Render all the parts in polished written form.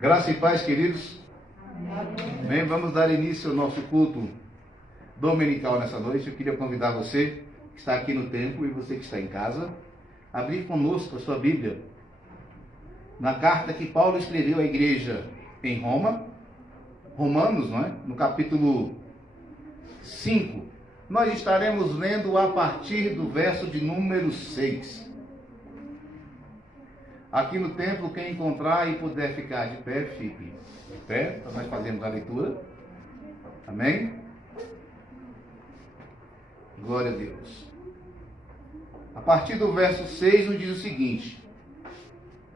Graça e paz, queridos. Bem, vamos dar início ao nosso culto dominical nessa noite. Eu queria convidar você que está aqui no templo e você que está em casa, a abrir conosco a sua Bíblia na carta que Paulo escreveu à igreja em Roma, Romanos, não é? No capítulo 5. Nós estaremos lendo a partir do verso de número 6. Aqui no templo, quem encontrar e puder ficar de pé, fique de pé, para nós fazermos a leitura. Amém? Glória a Deus. A partir do verso 6 nos diz o seguinte: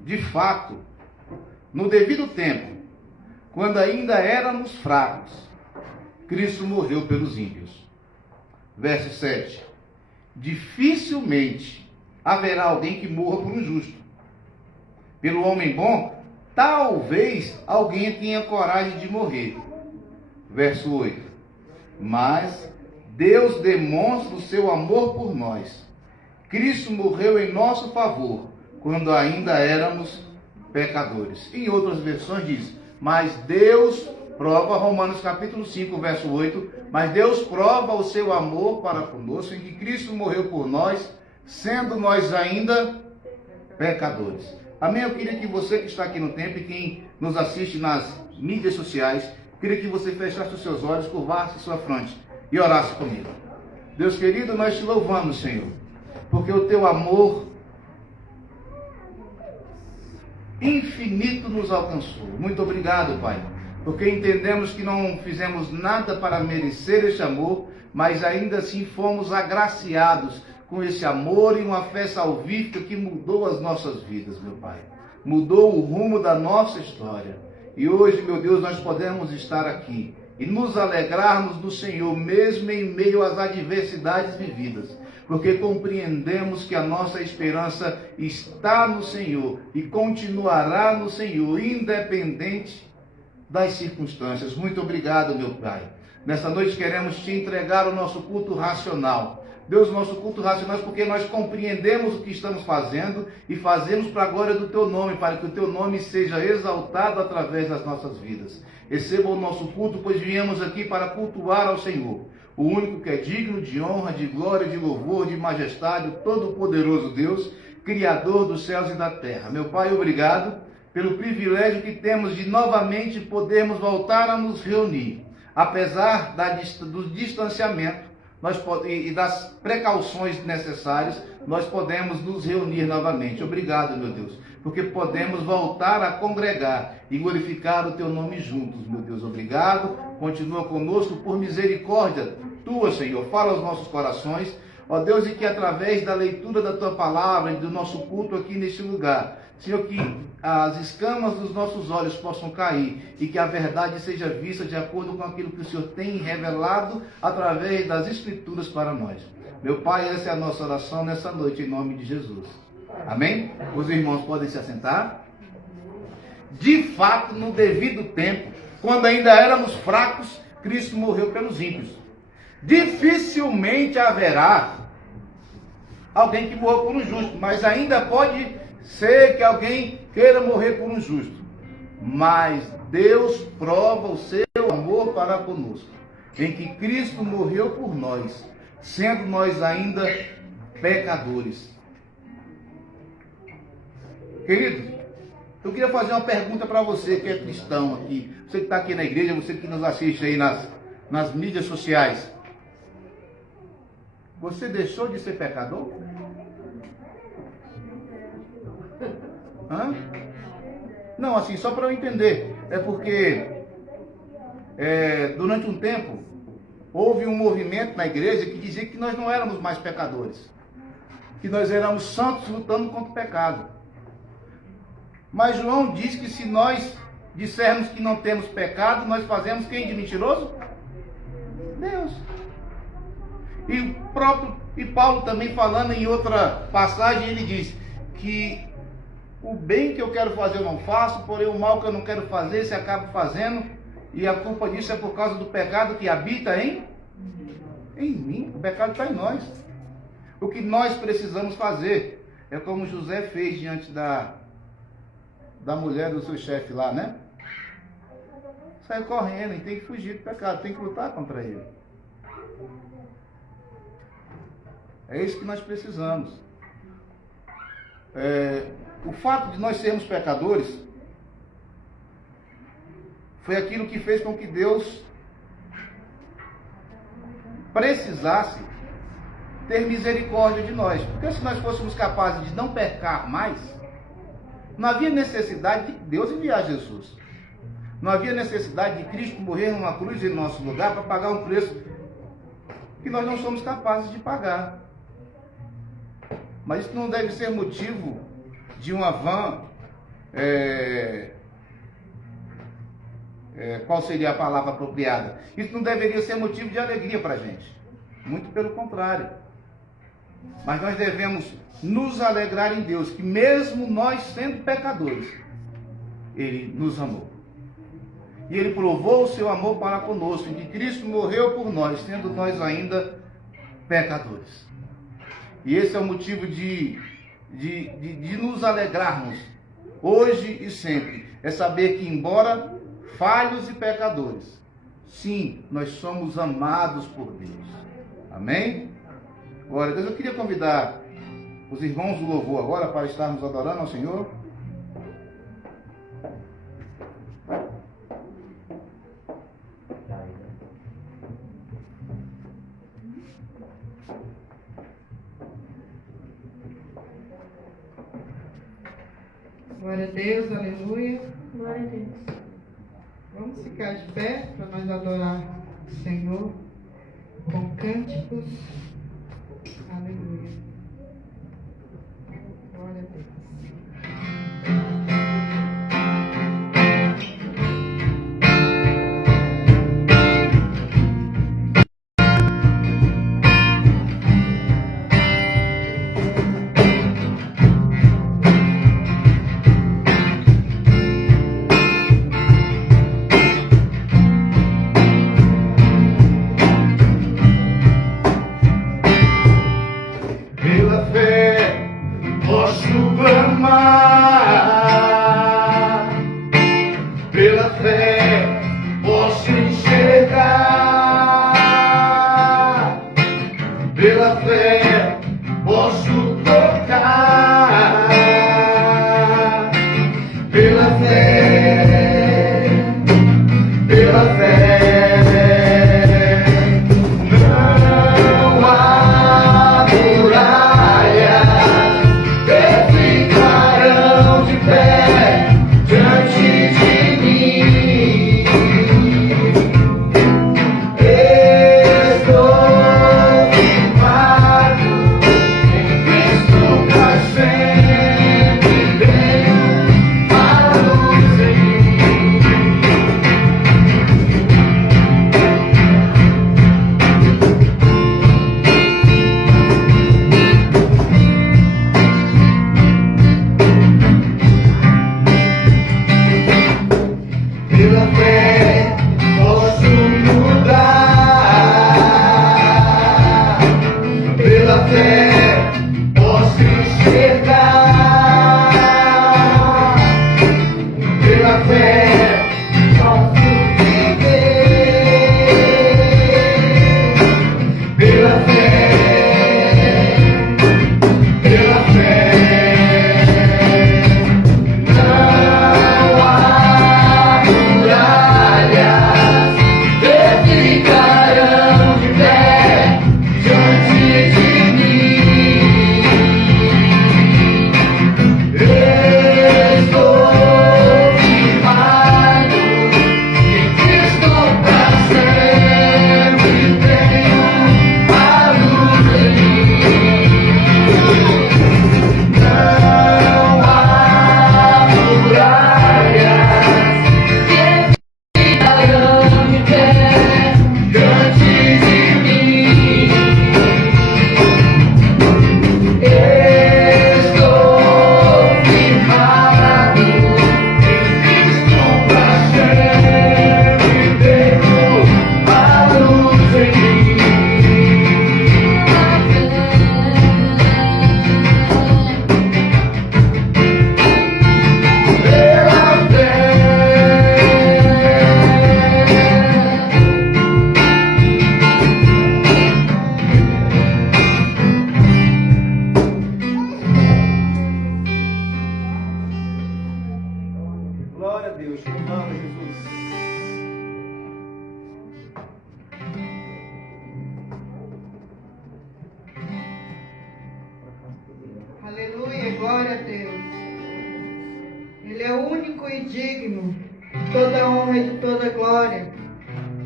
de fato, no devido tempo, quando ainda éramos fracos, Cristo morreu pelos ímpios. Verso 7. Dificilmente haverá alguém que morra por um justo. Pelo homem bom, talvez alguém tenha coragem de morrer. Verso 8. Mas Deus demonstra o seu amor por nós. Cristo morreu em nosso favor, quando ainda éramos pecadores. Em outras versões diz: mas Deus prova, Romanos capítulo 5, verso 8, mas Deus prova o seu amor para conosco, em que Cristo morreu por nós, sendo nós ainda pecadores. Amém? Eu queria que você que está aqui no templo e quem nos assiste nas mídias sociais, queria que você fechasse os seus olhos, curvasse sua fronte e orasse comigo. Deus querido, nós te louvamos, Senhor, porque o teu amor infinito nos alcançou. Muito obrigado, Pai, porque entendemos que não fizemos nada para merecer este amor, mas ainda assim fomos agraciados com esse amor e uma fé salvífica que mudou as nossas vidas, meu Pai. Mudou o rumo da nossa história. E hoje, meu Deus, nós podemos estar aqui e nos alegrarmos do Senhor, mesmo em meio às adversidades vividas, porque compreendemos que a nossa esperança está no Senhor e continuará no Senhor, independente das circunstâncias. Muito obrigado, meu Pai. Nessa noite queremos te entregar o nosso culto racional. Deus, nosso culto racional, porque nós compreendemos o que estamos fazendo e fazemos para a glória do teu nome, para que o teu nome seja exaltado através das nossas vidas. Receba o nosso culto, pois viemos aqui para cultuar ao Senhor, o único que é digno de honra, de glória, de louvor, de majestade, o todo-poderoso Deus, Criador dos céus e da terra. Meu Pai, obrigado pelo privilégio que temos de novamente podermos voltar a nos reunir, apesar do distanciamento e das precauções necessárias, nós podemos nos reunir novamente. Obrigado, meu Deus, porque podemos voltar a congregar e glorificar o teu nome juntos, meu Deus. Obrigado, continua conosco por misericórdia tua, Senhor. Fala aos nossos corações, ó Deus, e que através da leitura da tua palavra e do nosso culto aqui neste lugar, Senhor, que as escamas dos nossos olhos possam cair e que a verdade seja vista de acordo com aquilo que o Senhor tem revelado através das Escrituras para nós. Meu Pai, essa é a nossa oração nessa noite, em nome de Jesus. Amém? Os irmãos podem se assentar. De fato, no devido tempo, quando ainda éramos fracos, Cristo morreu pelos ímpios. Dificilmente haverá alguém que morra por um justo, mas ainda pode ser que alguém queira morrer por um justo. Mas Deus prova o seu amor para conosco, em que Cristo morreu por nós, sendo nós ainda pecadores. Querido, eu queria fazer uma pergunta para você que é cristão aqui, você que está aqui na igreja, você que nos assiste aí nas mídias sociais. Você deixou de ser pecador? Hã? Não, assim, só para eu entender. É porque durante um tempo houve um movimento na igreja que dizia que nós não éramos mais pecadores, que nós éramos santos lutando contra o pecado. Mas João diz que se nós dissermos que não temos pecado, nós fazemos quem de mentiroso? Deus. E Paulo também, falando em outra passagem, ele diz que o bem que eu quero fazer eu não faço, porém o mal que eu não quero fazer, esse acabo fazendo, e a culpa disso é por causa do pecado que habita em mim. O pecado está em nós. O que nós precisamos fazer é como José fez diante da mulher do seu chefe lá, né? sai correndo e tem que fugir do pecado, tem que lutar contra ele. É isso que nós precisamos. O fato de nós sermos pecadores foi aquilo que fez com que Deus precisasse ter misericórdia de nós. Porque se nós fôssemos capazes de não pecar mais, não havia necessidade de Deus enviar Jesus. Não havia necessidade de Cristo morrer numa cruz em nosso lugar para pagar um preço que nós não somos capazes de pagar. Mas isso não deve ser motivo de uma vã... qual seria a palavra apropriada? Isso não deveria ser motivo de alegria para a gente. Muito pelo contrário. Mas nós devemos nos alegrar em Deus, que mesmo nós sendo pecadores, Ele nos amou. E Ele provou o seu amor para conosco, em que Cristo morreu por nós, sendo nós ainda pecadores. E esse é o motivo de nos alegrarmos, hoje e sempre. É saber que, embora falhos e pecadores, sim, nós somos amados por Deus. Amém? Glória a Deus. Eu queria convidar os irmãos do louvor agora para estarmos adorando ao Senhor. Glória a Deus, aleluia. Glória a Deus. Vamos ficar de pé para nós adorar o Senhor com cânticos. Aleluia. Glória a Deus. Pela fé posso clamar, pela fé posso enxergar, pela fé posso tocar, pela fé, pela fé. Não há muralhas que ficarão Deus. Comanda, Jesus. Aleluia, glória a Deus. Ele é único e digno de toda honra e de toda glória.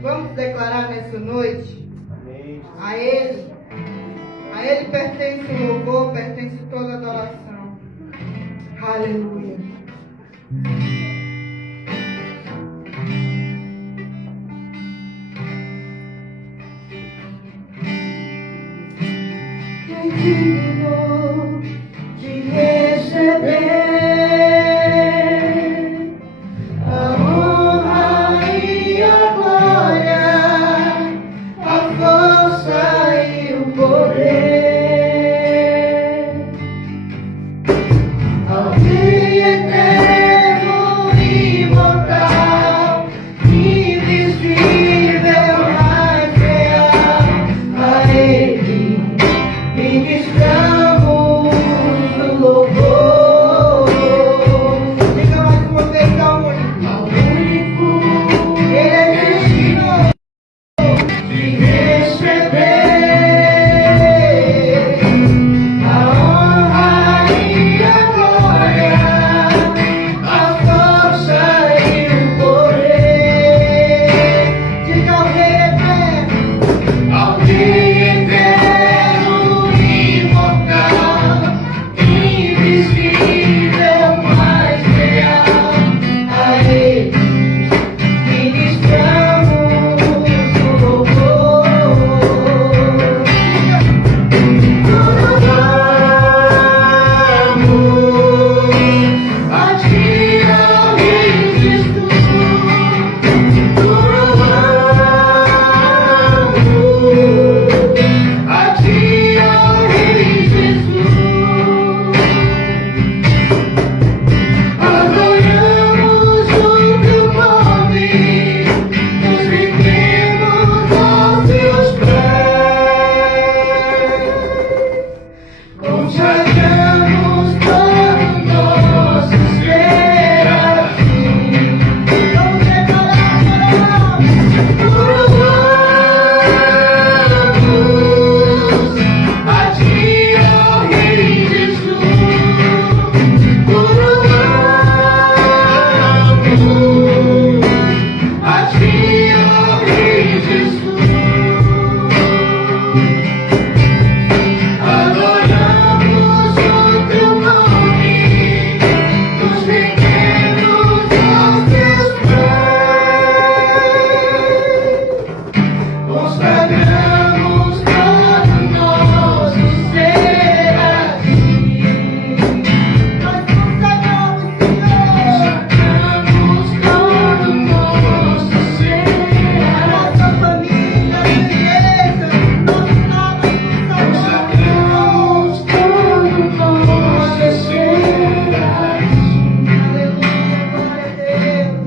Vamos declarar nessa noite Amém. a Ele pertence o louvor, pertence toda adoração. Aleluia. É digno de receber a honra e a glória, a força e o poder. Ao Rei eterno e imortal, invisível, mas real, a Ele ministramos o louvor. Diga mais uma vez ao único. Ele é digno de receber a honra e a glória, a força e o poder. Diga ao Rei eterno, ao Rei eterno e imortal, invisível, mas real, a Ele ministramos o louvor. Tudo vamos a Ti, ó Rei Jesus. Tudo vamos a Ti, ó Rei Jesus. Adoramos o Teu nome, nos rendemos aos Teus pés, consagramos todo nosso ser a Ti. Vamos declarar, curvamos a Ti, ó Rei Jesus. Curvamos a Ti, ó Rei Jesus. Adoramos o Teu nome, nos rendemos aos Teus pés, consagramos todo nosso ser a Ti. Nós consagramos, Senhor, todo nosso ser, a nossa família, a igreja, nosso lar, consagramos todo nosso ser a Ti. Aleluia, glória a Deus.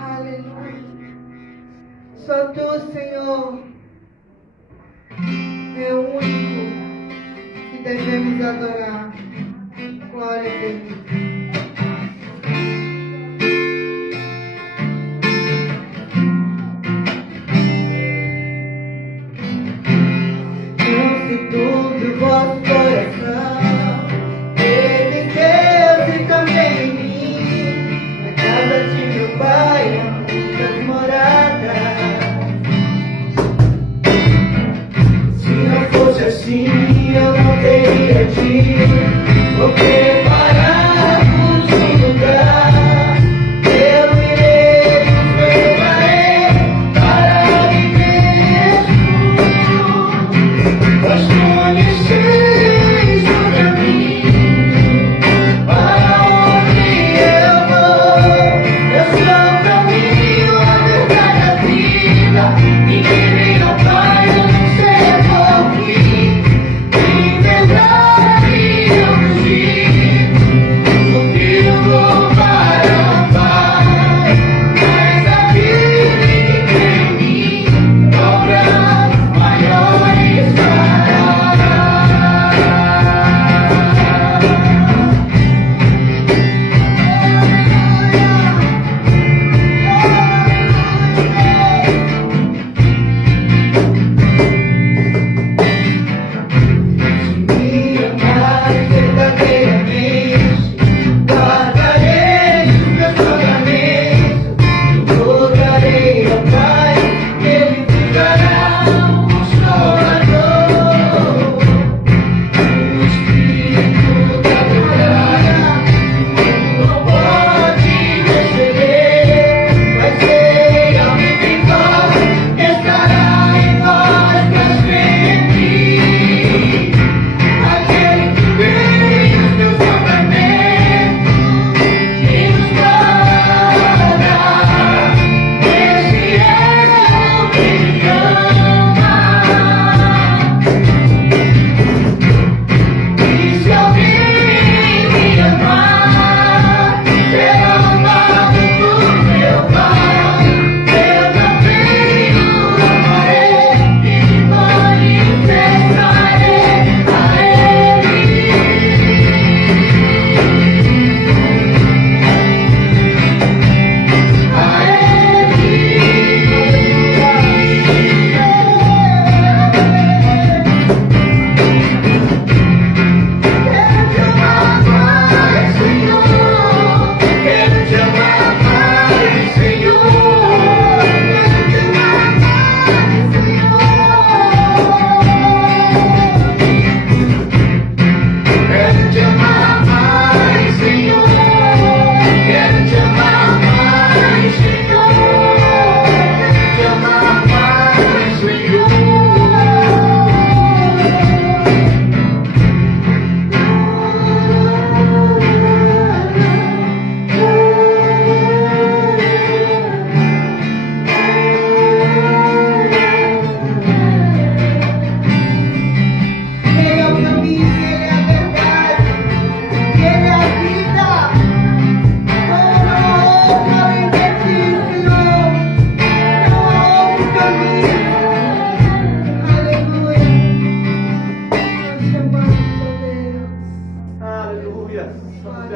Aleluia. Só Tu, Senhor, é o único que devemos adorar. Glória a Deus. Trouxe tudo o vosso coração, ele em Deus e também em mim, na casa de meu Pai, muitas moradas. Se não fosse assim, eu não teria tido o preparado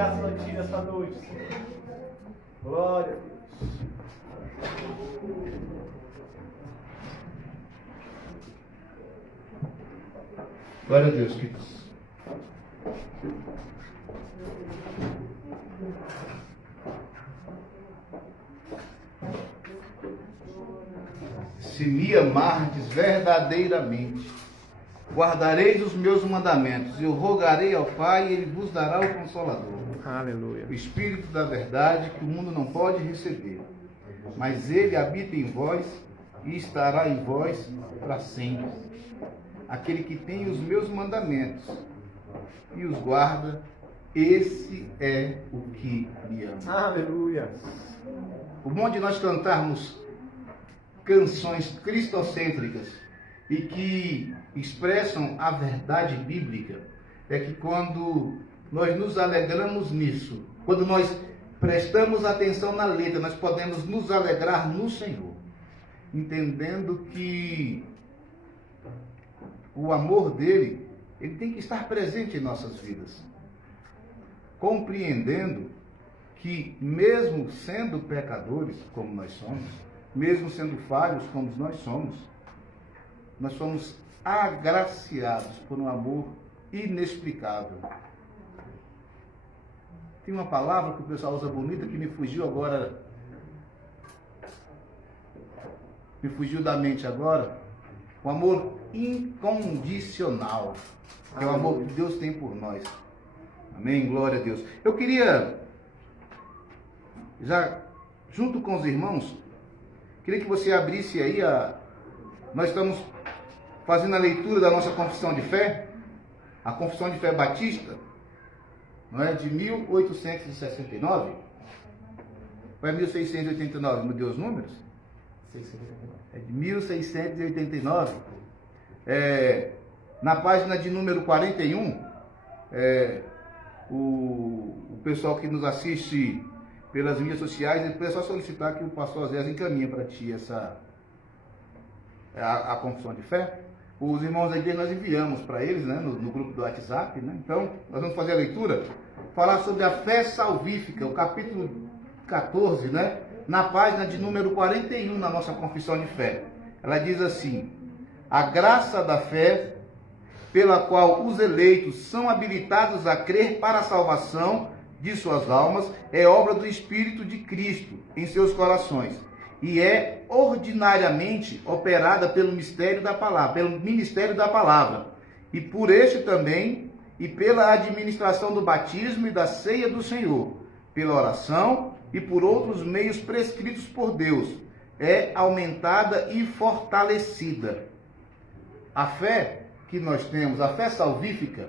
graças a Ti nessa noite, Senhor. Glória a Deus. Glória a Deus, queridos. Se me amardes verdadeiramente, guardareis os meus mandamentos, eu rogarei ao Pai e Ele vos dará o Consolador. Aleluia. O Espírito da verdade que o mundo não pode receber, mas Ele habita em vós e estará em vós para sempre. Aquele que tem os meus mandamentos e os guarda, esse é o que me ama. Aleluia. O bom de nós cantarmos canções cristocêntricas e que expressam a verdade bíblica é que quando nós nos alegramos nisso, quando nós prestamos atenção na letra, nós podemos nos alegrar no Senhor, entendendo que o amor dele, ele tem que estar presente em nossas vidas, compreendendo que mesmo sendo pecadores como nós somos, mesmo sendo falhos como nós somos agraciados por um amor inexplicável. Tem uma palavra que o pessoal usa bonita que me fugiu agora, me fugiu da mente agora. O amor incondicional, que é o amor que Deus tem por nós. Amém? Glória a Deus. Eu queria, já junto com os irmãos, queria que você abrisse aí nós estamos fazendo a leitura da nossa confissão de fé, a confissão de fé batista, não é? De 1869. Ou é 1689? Mudei os números? 689. É de 1689. Na página de número 41, o pessoal que nos assiste pelas mídias sociais, é só solicitar que o pastor Zé encaminhe para ti a confissão de fé. Os irmãos da igreja nós enviamos para eles, né, no grupo do WhatsApp, né? Então, nós vamos fazer a leitura, falar sobre a fé salvífica, o capítulo 14, né? Na página de número 41 na nossa confissão de fé. Ela diz assim: a graça da fé, pela qual os eleitos são habilitados a crer para a salvação de suas almas, é obra do Espírito de Cristo em seus corações, e é ordinariamente operada pelo mistério da palavra, pelo ministério da palavra, e por este também, e pela administração do batismo e da ceia do Senhor, pela oração e por outros meios prescritos por Deus, é aumentada e fortalecida. A fé que nós temos, a fé salvífica,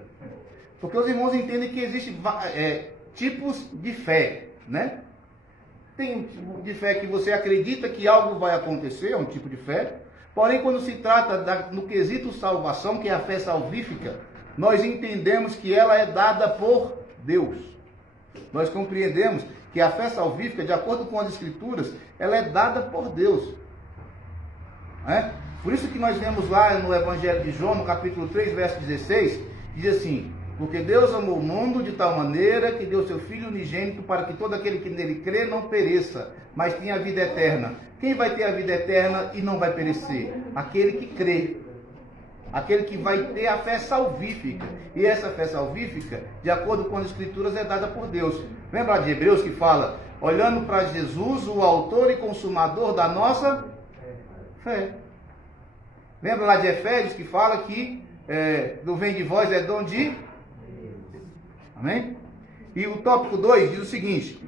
porque os irmãos entendem que existem tipos de fé, né? Tem um tipo de fé que você acredita que algo vai acontecer, é um tipo de fé. Porém, quando se trata no quesito salvação, que é a fé salvífica, nós entendemos que ela é dada por Deus. Nós compreendemos que a fé salvífica, de acordo com as Escrituras, ela é dada por Deus. Por isso que nós vemos lá no Evangelho de João, no capítulo 3, verso 16, diz assim: porque Deus amou o mundo de tal maneira que deu seu Filho unigênito para que todo aquele que nele crê não pereça, mas tenha a vida eterna. Quem vai ter a vida eterna e não vai perecer? Aquele que crê. Aquele que vai ter a fé salvífica. E essa fé salvífica, de acordo com as Escrituras, é dada por Deus. Lembra de Hebreus que fala: olhando para Jesus, o autor e consumador da nossa fé. Lembra lá de Efésios que fala que não vem de vós, é dom de... Amém? E o tópico 2 diz o seguinte: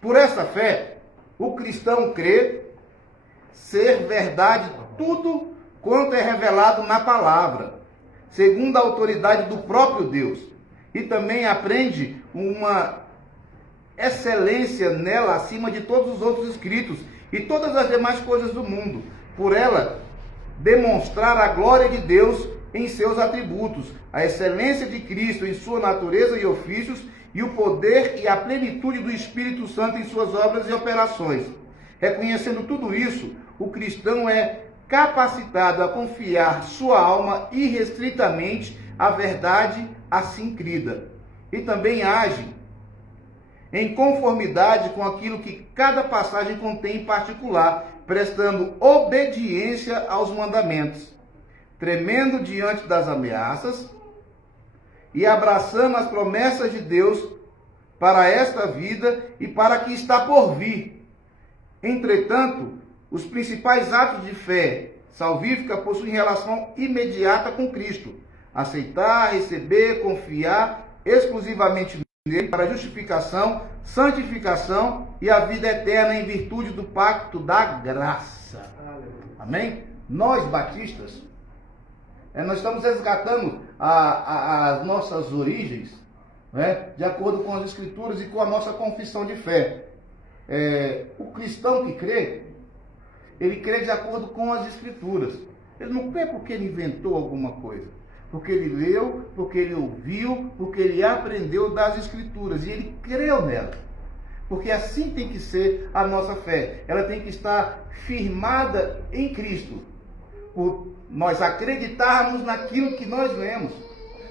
por esta fé, o cristão crê ser verdade tudo quanto é revelado na palavra, segundo a autoridade do próprio Deus, e também aprende uma excelência nela acima de todos os outros escritos e todas as demais coisas do mundo, por ela demonstrar a glória de Deus em seus atributos, a excelência de Cristo em sua natureza e ofícios, e o poder e a plenitude do Espírito Santo em suas obras e operações. Reconhecendo tudo isso, o cristão é capacitado a confiar sua alma irrestritamente a verdade assim crida, e também agem em conformidade com aquilo que cada passagem contém em particular, prestando obediência aos mandamentos, tremendo diante das ameaças e abraçando as promessas de Deus para esta vida e para a que está por vir. Entretanto, os principais atos de fé salvífica possuem relação imediata com Cristo. Aceitar, receber, confiar exclusivamente nele para justificação, santificação e a vida eterna em virtude do pacto da graça. Amém? Nós batistas, nós estamos resgatando as nossas origens, né, de acordo com as Escrituras e com a nossa confissão de fé. O cristão que crê, ele crê de acordo com as Escrituras. Ele não crê porque ele inventou alguma coisa. Porque ele leu, porque ele ouviu, porque ele aprendeu das Escrituras. E ele creu nela. Porque assim tem que ser a nossa fé. Ela tem que estar firmada em Cristo. Por nós acreditarmos naquilo que nós lemos.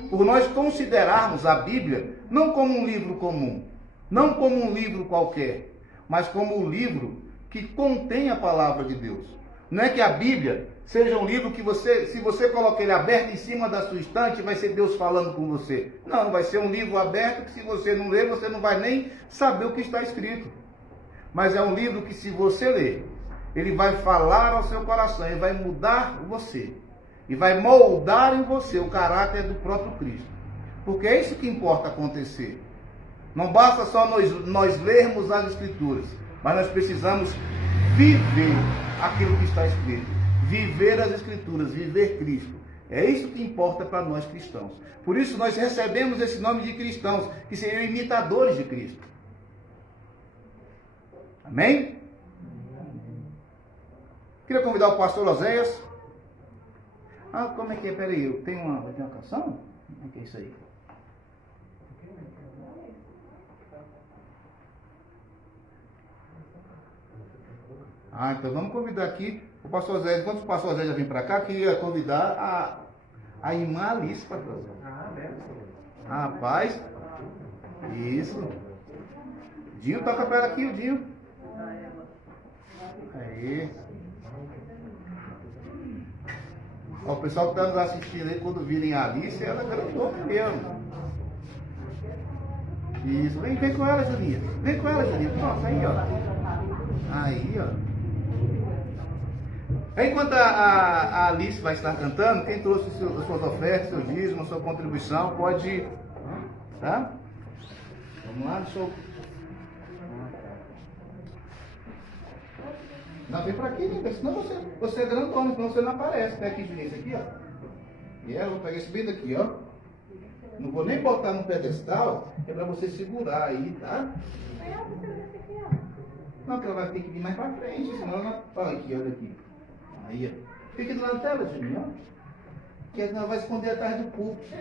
Por nós considerarmos a Bíblia não como um livro comum. Não como um livro qualquer. Mas como um livro que contém a palavra de Deus. Não é que a Bíblia seja um livro que se você colocar ele aberto em cima da sua estante, vai ser Deus falando com você. Não, vai ser um livro aberto que se você não ler, você não vai nem saber o que está escrito. Mas é um livro que se você ler, ele vai falar ao seu coração, ele vai mudar você. E vai moldar em você o caráter do próprio Cristo. Porque é isso que importa acontecer. Não basta só nós lermos as Escrituras, mas nós precisamos viver aquilo que está escrito. Viver as Escrituras, viver Cristo. É isso que importa para nós cristãos. Por isso nós recebemos esse nome de cristãos, que seriam imitadores de Cristo. Amém? Queria convidar o pastor Oséias. Como é que é? Peraí, tem uma canção? Como é que é isso aí? Então vamos convidar aqui o pastor Zé. Enquanto o pastor Zé já vem para cá, queria convidar a irmã Alice para trazer. Rapaz, isso. Dinho, toca para ela aqui, o Dinho. Aí. O pessoal que está nos assistindo aí, quando virem a Alice, ela cantou mesmo. Isso, vem com ela, Juninha. Vem com ela, Juninha. Nossa, aí, ó. Aí, ó. Enquanto a Alice vai estar cantando, quem trouxe as suas ofertas, seu dízimo, a sua contribuição, pode ir. Tá? Vamos lá, deixa eu... Não, vem pra aqui, né? Senão você é grandona, senão você não aparece. Pega aqui, Juninho, esse aqui, ó. E ela, vou pegar esse bem daqui, ó. Não vou nem botar no pedestal, é pra você segurar aí, tá? Não, que ela vai ter que vir mais pra frente, senão ela... Olha aqui, olha aqui. Aí, ó. Fica do lado dela, Juninho, ó. Que ela vai esconder atrás do púlpito.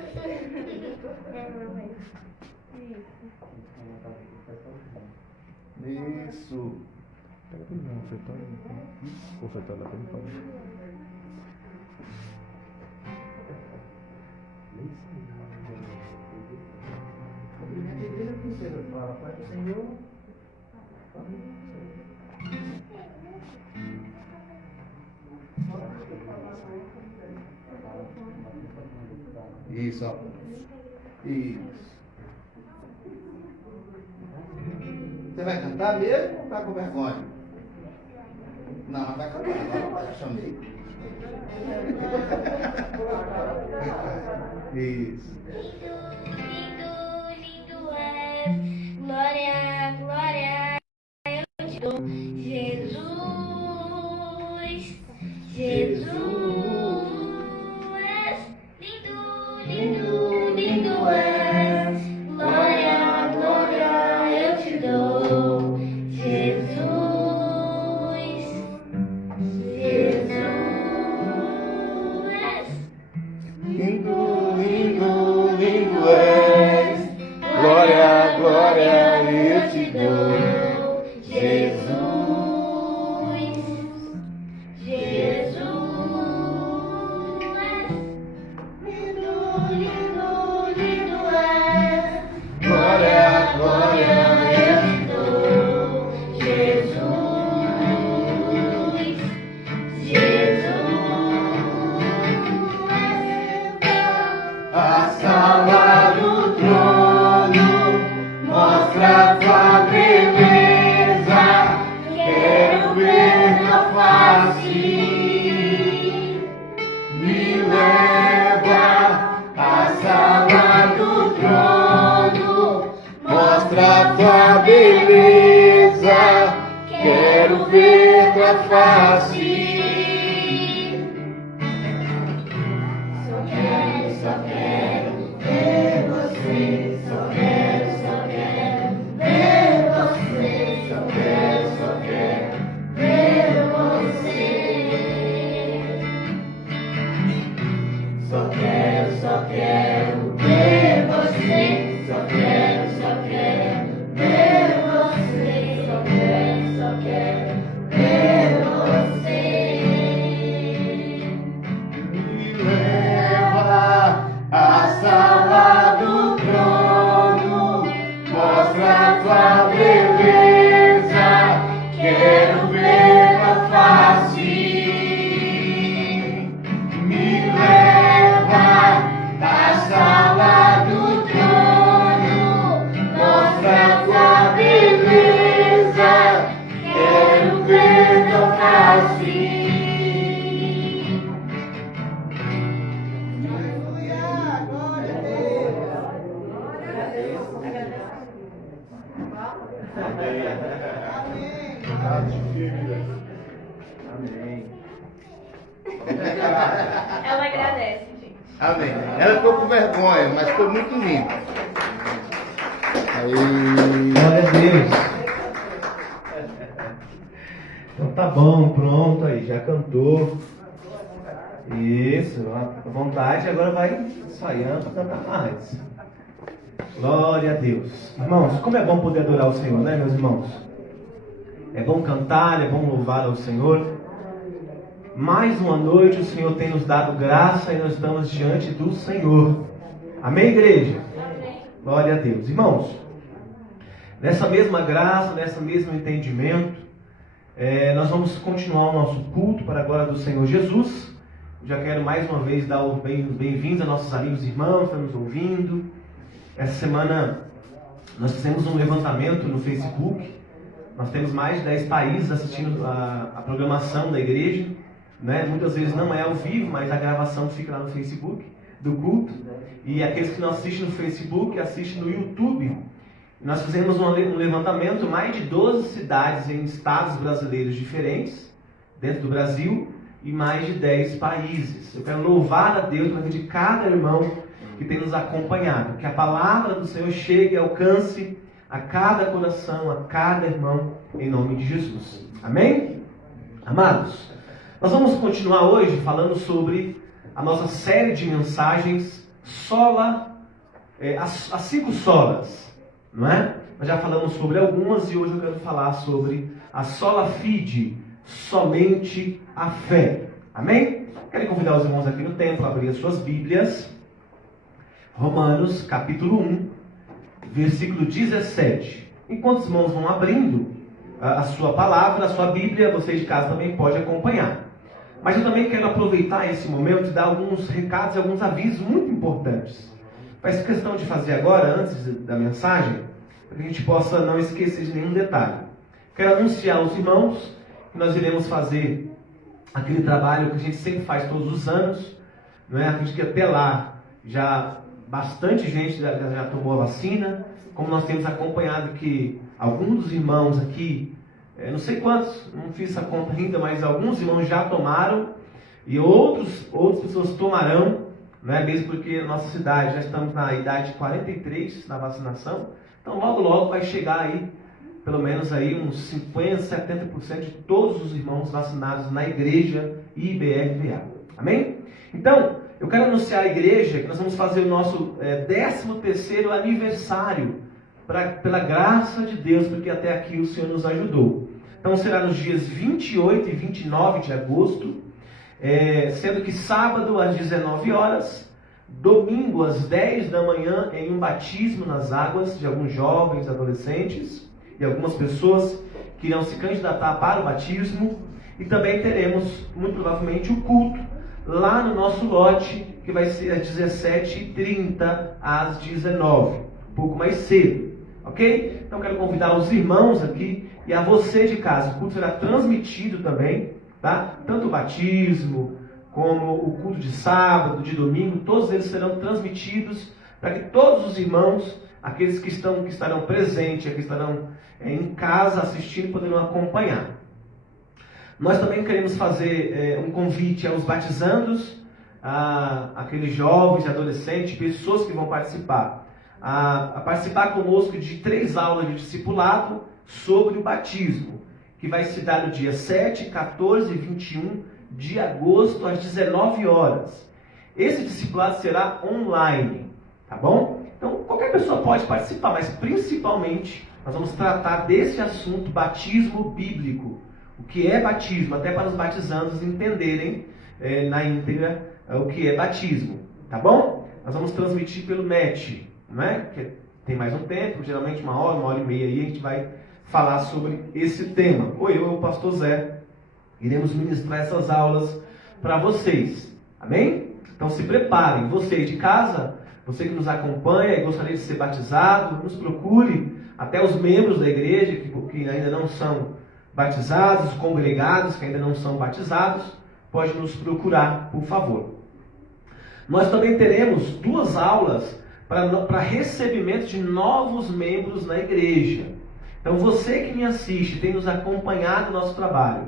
Isso. Isso, ó. Isso. Você vai cantar mesmo ou tá com vergonha? Não, mas vai cantar. Agora eu chamei. Isso. Lindo, lindo és. Glória, glória, eu te dou. Jesus, Jesus és. Lindo, lindo, lindo és. Glória, glória, eu te dou. Jesus, Jesus és. Lindo, lindo, lindo és. Glória, glória, eu te dou. Jesus, Jesus és. Lindo, lindo. tua face. Só quero ver você. Só quero ver você. Só quero ver você. Só quero ver você. Só quero ver você. Só quero ver você. Me leva à sala do trono, mostra a tua beleza, quero ver tua face. Me leva à sala do trono, mostra a tua beleza, quero ver tua face. Aleluia, glória a Deus. Amém. Ela agradece, gente. Amém. Ela ficou com vergonha, mas ficou muito linda. Aí. Glória a Deus. Então tá bom, pronto aí, já cantou. Isso, à vontade, agora vai ensaiando para cantar mais. Glória a Deus. Irmãos, como é bom poder adorar o Senhor, né, meus irmãos? É bom cantar, é bom louvar ao Senhor. Mais uma noite o Senhor tem nos dado graça e nós estamos diante do Senhor. Amém, igreja? Amém. Glória a Deus. Irmãos, nessa mesma graça, nesse mesmo entendimento, nós vamos continuar o nosso culto para a glória do Senhor Jesus. Já quero mais uma vez dar os bem-vindos a nossos amigos e irmãos que estão nos ouvindo. Essa semana nós fizemos um levantamento no Facebook. Nós temos mais de 10 países assistindo a programação da igreja, né? Muitas vezes não é ao vivo, mas a gravação fica lá no Facebook do culto. E aqueles que não assistem no Facebook, assistem no YouTube. Nós fizemos um levantamento, mais de 12 cidades em estados brasileiros diferentes, dentro do Brasil, e mais de 10 países. Eu quero louvar a Deus pela vida de cada irmão que tem nos acompanhado. Que a palavra do Senhor chegue e alcance a cada coração, a cada irmão, em nome de Jesus. Amém? Amados, nós vamos continuar hoje falando sobre a nossa série de mensagens as 5 solas, não é? Nós já falamos sobre algumas e hoje eu quero falar sobre a sola fide, somente a fé. Amém? Quero convidar os irmãos aqui no templo a abrir as suas Bíblias. Romanos, capítulo 1, versículo 17. Enquanto os irmãos vão abrindo a sua palavra, a sua Bíblia, você de casa também pode acompanhar. Mas eu também quero aproveitar esse momento e dar alguns recados e alguns avisos muito importantes. Faço questão de fazer agora, antes da mensagem, para que a gente possa não esquecer de nenhum detalhe. Quero anunciar aos irmãos que nós iremos fazer aquele trabalho que a gente sempre faz todos os anos. Não é? Acredito que até lá já bastante gente já tomou a vacina. Como nós temos acompanhado que alguns dos irmãos aqui, não sei quantos, não fiz essa conta ainda, mas alguns irmãos já tomaram e outras pessoas tomarão, né? Mesmo porque na nossa cidade já estamos na idade de 43 na vacinação. Então logo vai chegar aí, pelo menos aí uns 50%, 70% de todos os irmãos vacinados na igreja IBRVA. Amém? Então, eu quero anunciar à igreja que nós vamos fazer o nosso 13º aniversário, pela graça de Deus, porque até aqui o Senhor nos ajudou. Então será nos dias 28 e 29 de agosto, sendo que sábado às 19 horas, domingo às 10 da manhã, em um batismo nas águas de alguns jovens, adolescentes e algumas pessoas que irão se candidatar para o batismo. E também teremos, muito provavelmente, o culto lá no nosso lote, que vai ser às 17h30 às 19h, um pouco mais cedo. Ok? Então quero convidar os irmãos aqui e a você de casa. O culto será transmitido também, tá? Tanto o batismo como o culto de sábado, de domingo, todos eles serão transmitidos para que todos os irmãos, aqueles que estarão presentes, que estarão em casa assistindo, poderão acompanhar. Nós também queremos fazer um convite aos batizandos, aqueles jovens, adolescentes, pessoas que vão participar, a participar conosco de 3 aulas de discipulado sobre o batismo, que vai se dar no dia 7, 14 e 21 de agosto, às 19 horas. Esse discipulado será online, tá bom? Então, qualquer pessoa pode participar, mas principalmente nós vamos tratar desse assunto, batismo bíblico. O que é batismo, até para os batizandos entenderem na íntegra o que é batismo, tá bom? Nós vamos transmitir pelo NET, não é? Que tem mais um tempo, geralmente 1 hora e meia, aí a gente vai falar sobre esse tema. Ou eu, o pastor Zé, iremos ministrar essas aulas para vocês, amém? Então se preparem, você de casa, você que nos acompanha e gostaria de ser batizado, nos procure, até os membros da igreja que ainda não são batizados, congregados que ainda não são batizados, pode nos procurar, por favor. Nós também teremos 2 aulas para recebimento de novos membros na igreja. Então você que me assiste, tem nos acompanhado no nosso trabalho,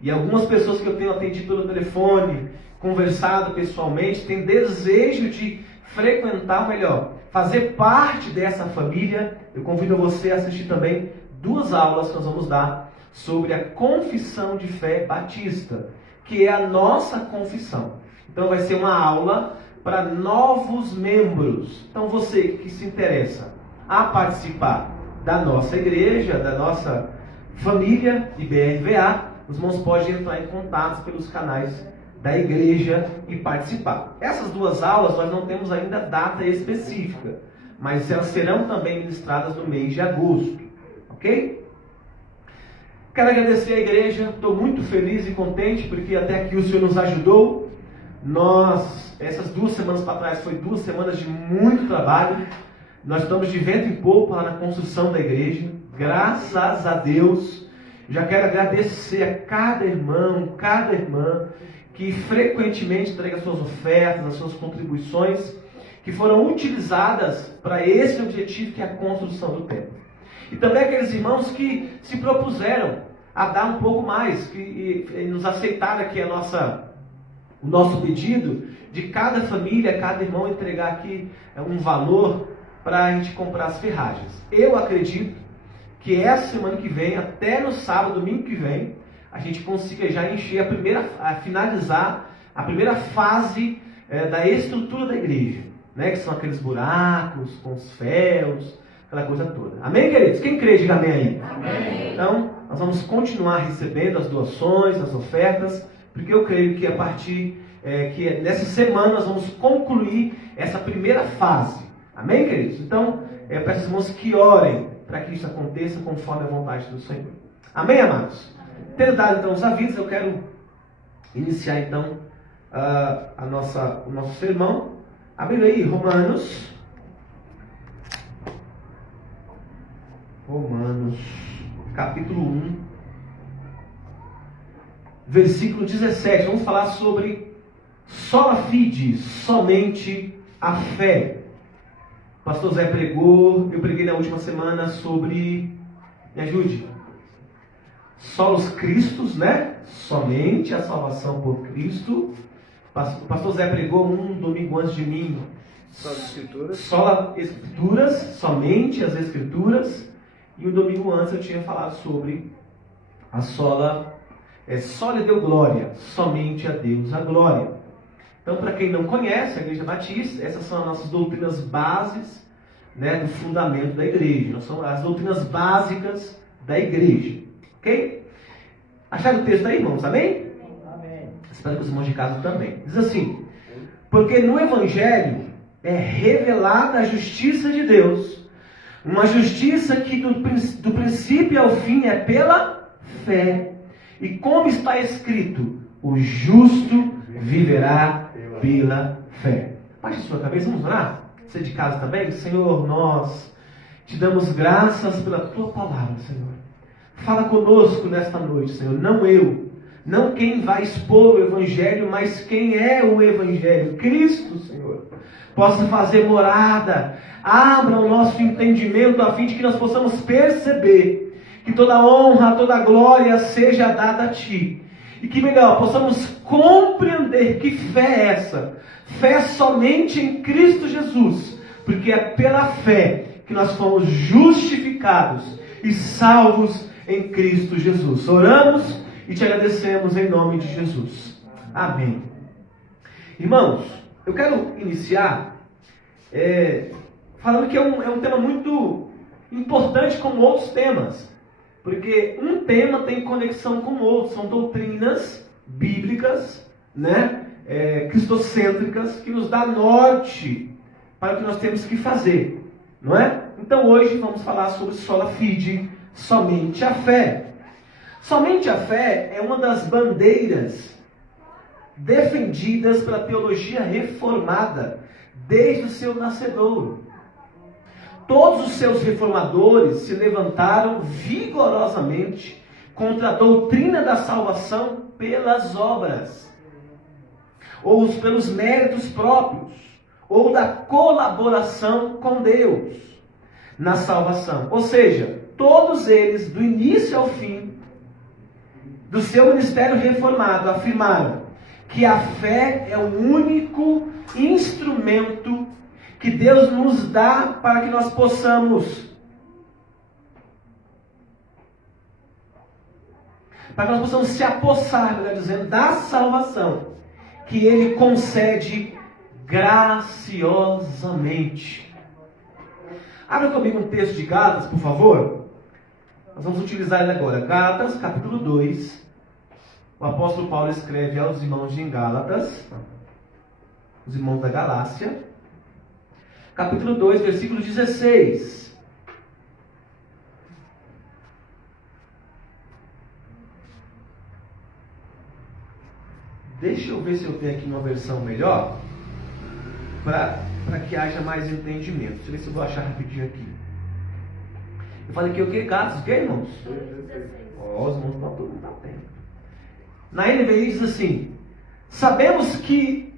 e algumas pessoas que eu tenho atendido pelo telefone, conversado pessoalmente, têm desejo de frequentar, ou melhor, fazer parte dessa família, eu convido você a assistir também 2 aulas que nós vamos dar sobre a confissão de fé batista, que é a nossa confissão. Então vai ser uma aula para novos membros. Então você que se interessa a participar da nossa igreja, da nossa família IBRVA, os irmãos podem entrar em contato pelos canais da igreja e participar. Essas 2 aulas nós não temos ainda data específica, mas elas serão também ministradas no mês de agosto, ok? Quero agradecer à igreja, estou muito feliz e contente, porque até aqui o Senhor nos ajudou. Essas 2 semanas para trás, foi 2 semanas de muito trabalho. Nós estamos de vento em popa lá na construção da igreja, graças a Deus. Já quero agradecer a cada irmão, cada irmã, que frequentemente entrega suas ofertas, as suas contribuições, que foram utilizadas para esse objetivo, que é a construção do templo. E também aqueles irmãos que se propuseram a dar um pouco mais, que nos aceitaram aqui o nosso pedido de cada família, cada irmão entregar aqui um valor para a gente comprar as ferragens. Eu acredito que essa semana que vem, até no sábado, domingo que vem, a gente consiga já encher finalizar a primeira fase da estrutura da igreja, né? Que são aqueles buracos com os ferros, aquela coisa toda. Amém, queridos? Quem crê, diga amém aí. Amém. Então, nós vamos continuar recebendo as doações, as ofertas, porque eu creio que a partir que nessa semana nós vamos concluir essa primeira fase. Amém, queridos? Então, peço aos irmãos que orem para que isso aconteça conforme a vontade do Senhor. Amém, amados? Tendo dado então os avisos, eu quero iniciar então o nosso sermão. Abrindo aí Romanos, capítulo 1, versículo 17. Vamos falar sobre sola fide, somente a fé. O pastor Zé pregou, eu preguei na última semana sobre, me ajude, solos Cristos, né? Somente a salvação por Cristo. O pastor Zé pregou um domingo antes de mim. Sola Escrituras, somente as Escrituras. E um domingo antes eu tinha falado sobre a sola deu glória, somente a Deus a glória. Então, para quem não conhece a Igreja Batista, essas são as nossas doutrinas bases, né, do fundamento da igreja. São as doutrinas básicas da igreja. Ok? Acharam o texto aí, irmãos? Amém? Amém. Espero que os irmãos de casa também. Diz assim: porque no Evangelho é revelada a justiça de Deus, uma justiça que do princípio ao fim é pela fé. E como está escrito, o justo viverá pela fé. Baixe a sua cabeça, vamos orar? Você de casa também? Senhor, nós te damos graças pela tua palavra, Senhor. Fala conosco nesta noite, Senhor. Não eu, não quem vai expor o Evangelho, mas quem é o Evangelho. Cristo, Senhor, possa fazer morada. Abra o nosso entendimento a fim de que nós possamos perceber que toda honra, toda glória seja dada a Ti. e que melhor, possamos compreender que fé é essa. Fé somente em Cristo Jesus, porque é pela fé que nós fomos justificados e salvos em Cristo Jesus. Oramos e te agradecemos em nome de Jesus. Amém. Irmãos, eu quero iniciar falando que é um tema muito importante como outros temas, porque um tema tem conexão com o outro, são doutrinas bíblicas, né, cristocêntricas, que nos dá norte para o que nós temos que fazer, não é? Então hoje vamos falar sobre sola fide, somente a fé. Somente a fé é uma das bandeiras defendidas pela teologia reformada desde o seu nascedouro. Todos os seus reformadores se levantaram vigorosamente contra a doutrina da salvação pelas obras, ou pelos méritos próprios, ou da colaboração com Deus na salvação. Ou seja, todos eles, do início ao fim do seu ministério reformado, afirmaram que a fé é o único instrumento que Deus nos dá para que nós possamos se apossar, melhor dizendo, da salvação que Ele concede graciosamente. Abra comigo um texto de Gálatas, por favor. Nós vamos utilizar ele agora. Gálatas, capítulo 2. O apóstolo Paulo escreve aos irmãos de Gálatas, os irmãos da Galácia. Capítulo 2, versículo 16. Deixa eu ver se eu tenho aqui uma versão melhor, para que haja mais entendimento. Deixa eu ver se eu vou achar rapidinho aqui. Eu falei que o que? Gálatas, o que, irmãos? Os irmãos não todo mundo atento. Na NVI diz assim: sabemos que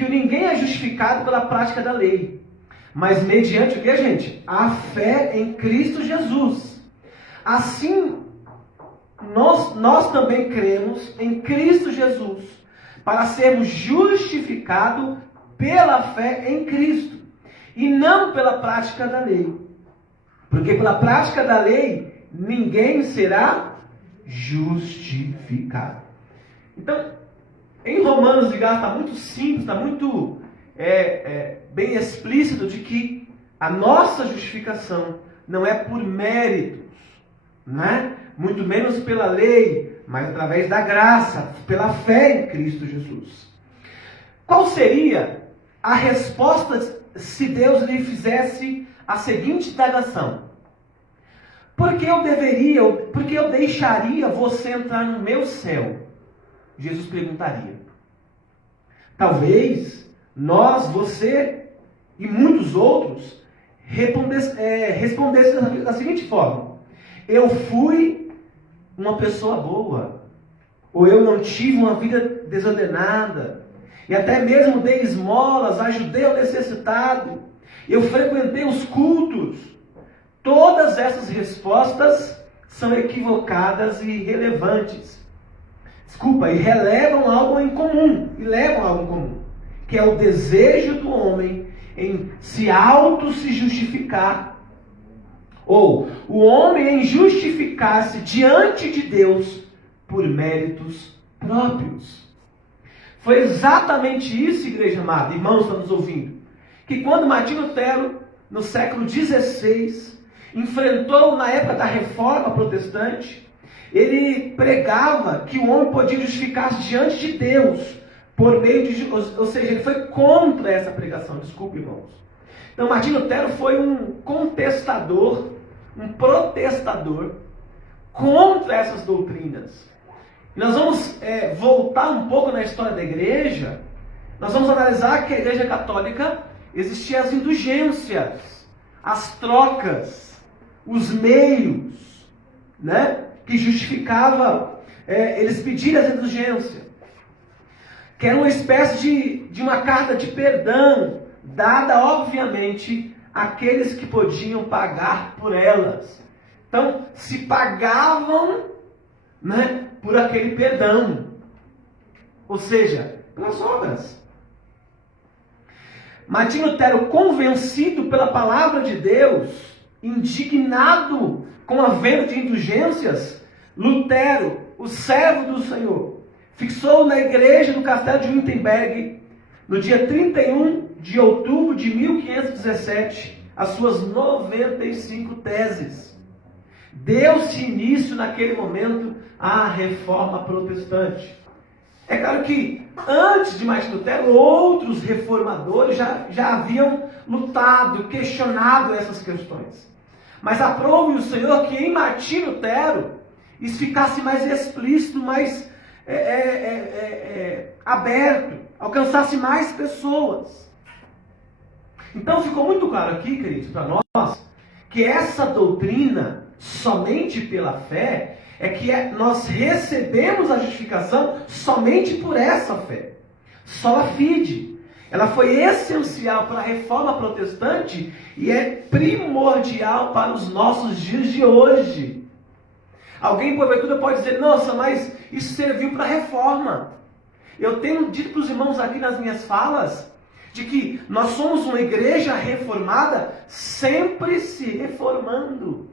ninguém é justificado pela prática da lei, mas mediante o que, gente? A fé em Cristo Jesus. Assim, nós também cremos em Cristo Jesus, para sermos justificados pela fé em Cristo, e não pela prática da lei. Porque pela prática da lei, ninguém será justificado. Então, em Romanos e Gálatas está muito simples, está muito bem explícito de que a nossa justificação não é por méritos, né? Muito menos pela lei, mas através da graça, pela fé em Cristo Jesus. Qual seria a resposta se Deus lhe fizesse a seguinte indagação? Por que eu deixaria você entrar no meu céu? Jesus perguntaria. Talvez você e muitos outros respondessem da seguinte forma: eu fui uma pessoa boa, ou eu não tive uma vida desordenada, e até mesmo dei esmolas, ajudei o necessitado, eu frequentei os cultos. Todas essas respostas são equivocadas e irrelevantes. E relevam algo em comum, que é o desejo do homem em se justificar, ou o homem em justificar-se diante de Deus por méritos próprios. Foi exatamente isso, igreja amada, irmãos, estão nos ouvindo, que quando Martinho Lutero, no século XVI, enfrentou na época da Reforma Protestante, ele pregava que o homem podia justificar-se diante de Deus por meio de... Ou seja, ele foi contra essa pregação. Desculpe, irmãos. Então, Martinho Lutero foi um contestador, um protestador contra essas doutrinas. E nós vamos voltar um pouco na história da igreja. Nós vamos analisar que a igreja católica existiam as indulgências, as trocas, os meios, né, que justificava eles pedirem as indulgências, que era uma espécie de uma carta de perdão, dada obviamente àqueles que podiam pagar por elas. Então, se pagavam, né, por aquele perdão. Ou seja, pelas obras. Martinho Lutero, convencido pela palavra de Deus, indignado com a venda de indulgências, Lutero, o servo do Senhor, fixou na igreja do castelo de Wittenberg, no dia 31 de outubro de 1517, as suas 95 teses. Deu-se início naquele momento à reforma protestante. É claro que antes de Martinho Lutero, outros reformadores já haviam lutado, questionado essas questões. Mas aprove o Senhor que em Martinho Lutero isso ficasse mais explícito, mais aberto, alcançasse mais pessoas. Então ficou muito claro aqui, queridos, para nós, que essa doutrina, somente pela fé, nós recebemos a justificação somente por essa fé. Sola fide. Ela foi essencial para a reforma protestante e é primordial para os nossos dias de hoje. Alguém, porventura, pode dizer, nossa, mas isso serviu para a reforma. Eu tenho dito para os irmãos aqui nas minhas falas, de que nós somos uma igreja reformada, sempre se reformando.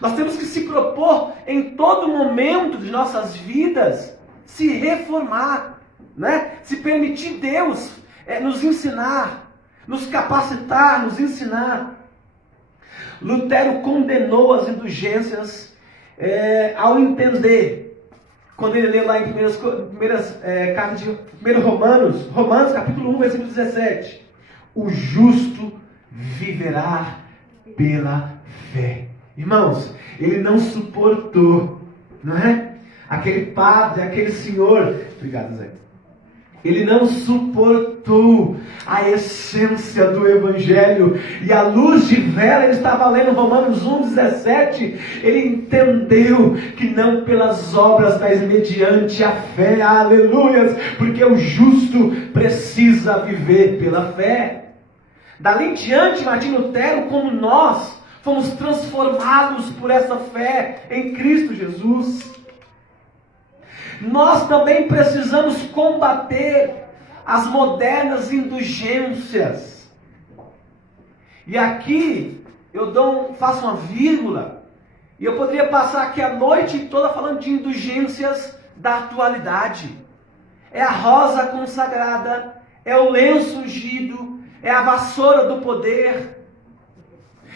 Nós temos que se propor em todo momento de nossas vidas, se reformar, né? Se permitir Deus nos ensinar, nos capacitar, nos ensinar. Lutero condenou as indulgências ao entender, quando ele lê lá em cartas de 1 Romanos capítulo 1, versículo 17, o justo viverá pela fé. Irmãos, ele não suportou, não é? Aquele padre, aquele senhor, obrigado Zé, ele não suportou a essência do Evangelho, e à luz de vela, ele estava lendo Romanos 1,17, ele entendeu que não pelas obras, mas mediante a fé, aleluias, porque o justo precisa viver pela fé. Dali em diante, Martinho Lutero, como nós, fomos transformados por essa fé em Cristo Jesus. Nós também precisamos combater as modernas indulgências. E aqui eu faço uma vírgula, e eu poderia passar aqui a noite toda falando de indulgências da atualidade. É a rosa consagrada, é o lenço ungido, é a vassoura do poder,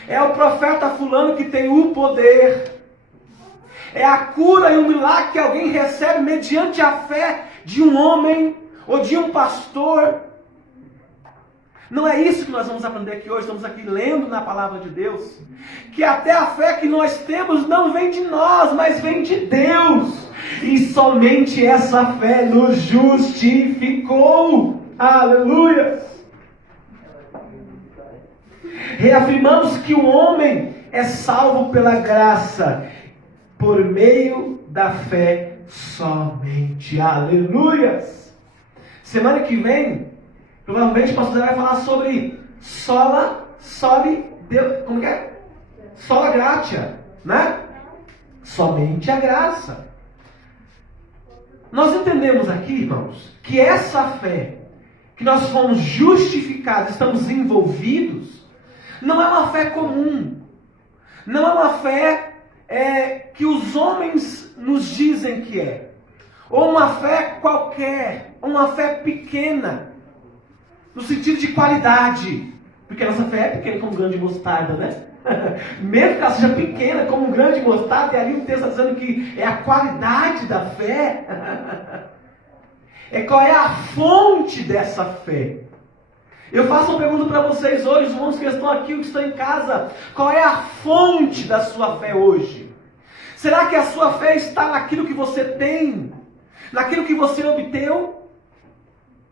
é o profeta fulano que tem o poder, é a cura e o milagre que alguém recebe mediante a fé de um homem ou de um pastor. Não é isso que nós vamos aprender aqui hoje. Estamos aqui lendo na palavra de Deus, que até a fé que nós temos não vem de nós, mas vem de Deus, e somente essa fé nos justificou. Aleluia! Reafirmamos que o homem é salvo pela graça, por meio da fé somente. Aleluias! Semana que vem, provavelmente o pastor Zé vai falar sobre sola gratia, né? Somente a graça. Nós entendemos aqui, irmãos, que essa fé, que nós fomos justificados, estamos envolvidos, não é uma fé comum, não é uma fé que os homens nos dizem que é, ou uma fé qualquer, uma fé pequena, no sentido de qualidade, porque a nossa fé é pequena como um grão de mostarda, né? Mesmo que ela seja pequena como um grão de mostarda, e ali o texto está dizendo que é a qualidade da fé. Qual é a fonte dessa fé? Eu faço uma pergunta para vocês hoje, os irmãos que estão aqui, que estão em casa. Qual é a fonte da sua fé hoje? Será que a sua fé está naquilo que você tem? Naquilo que você obteu?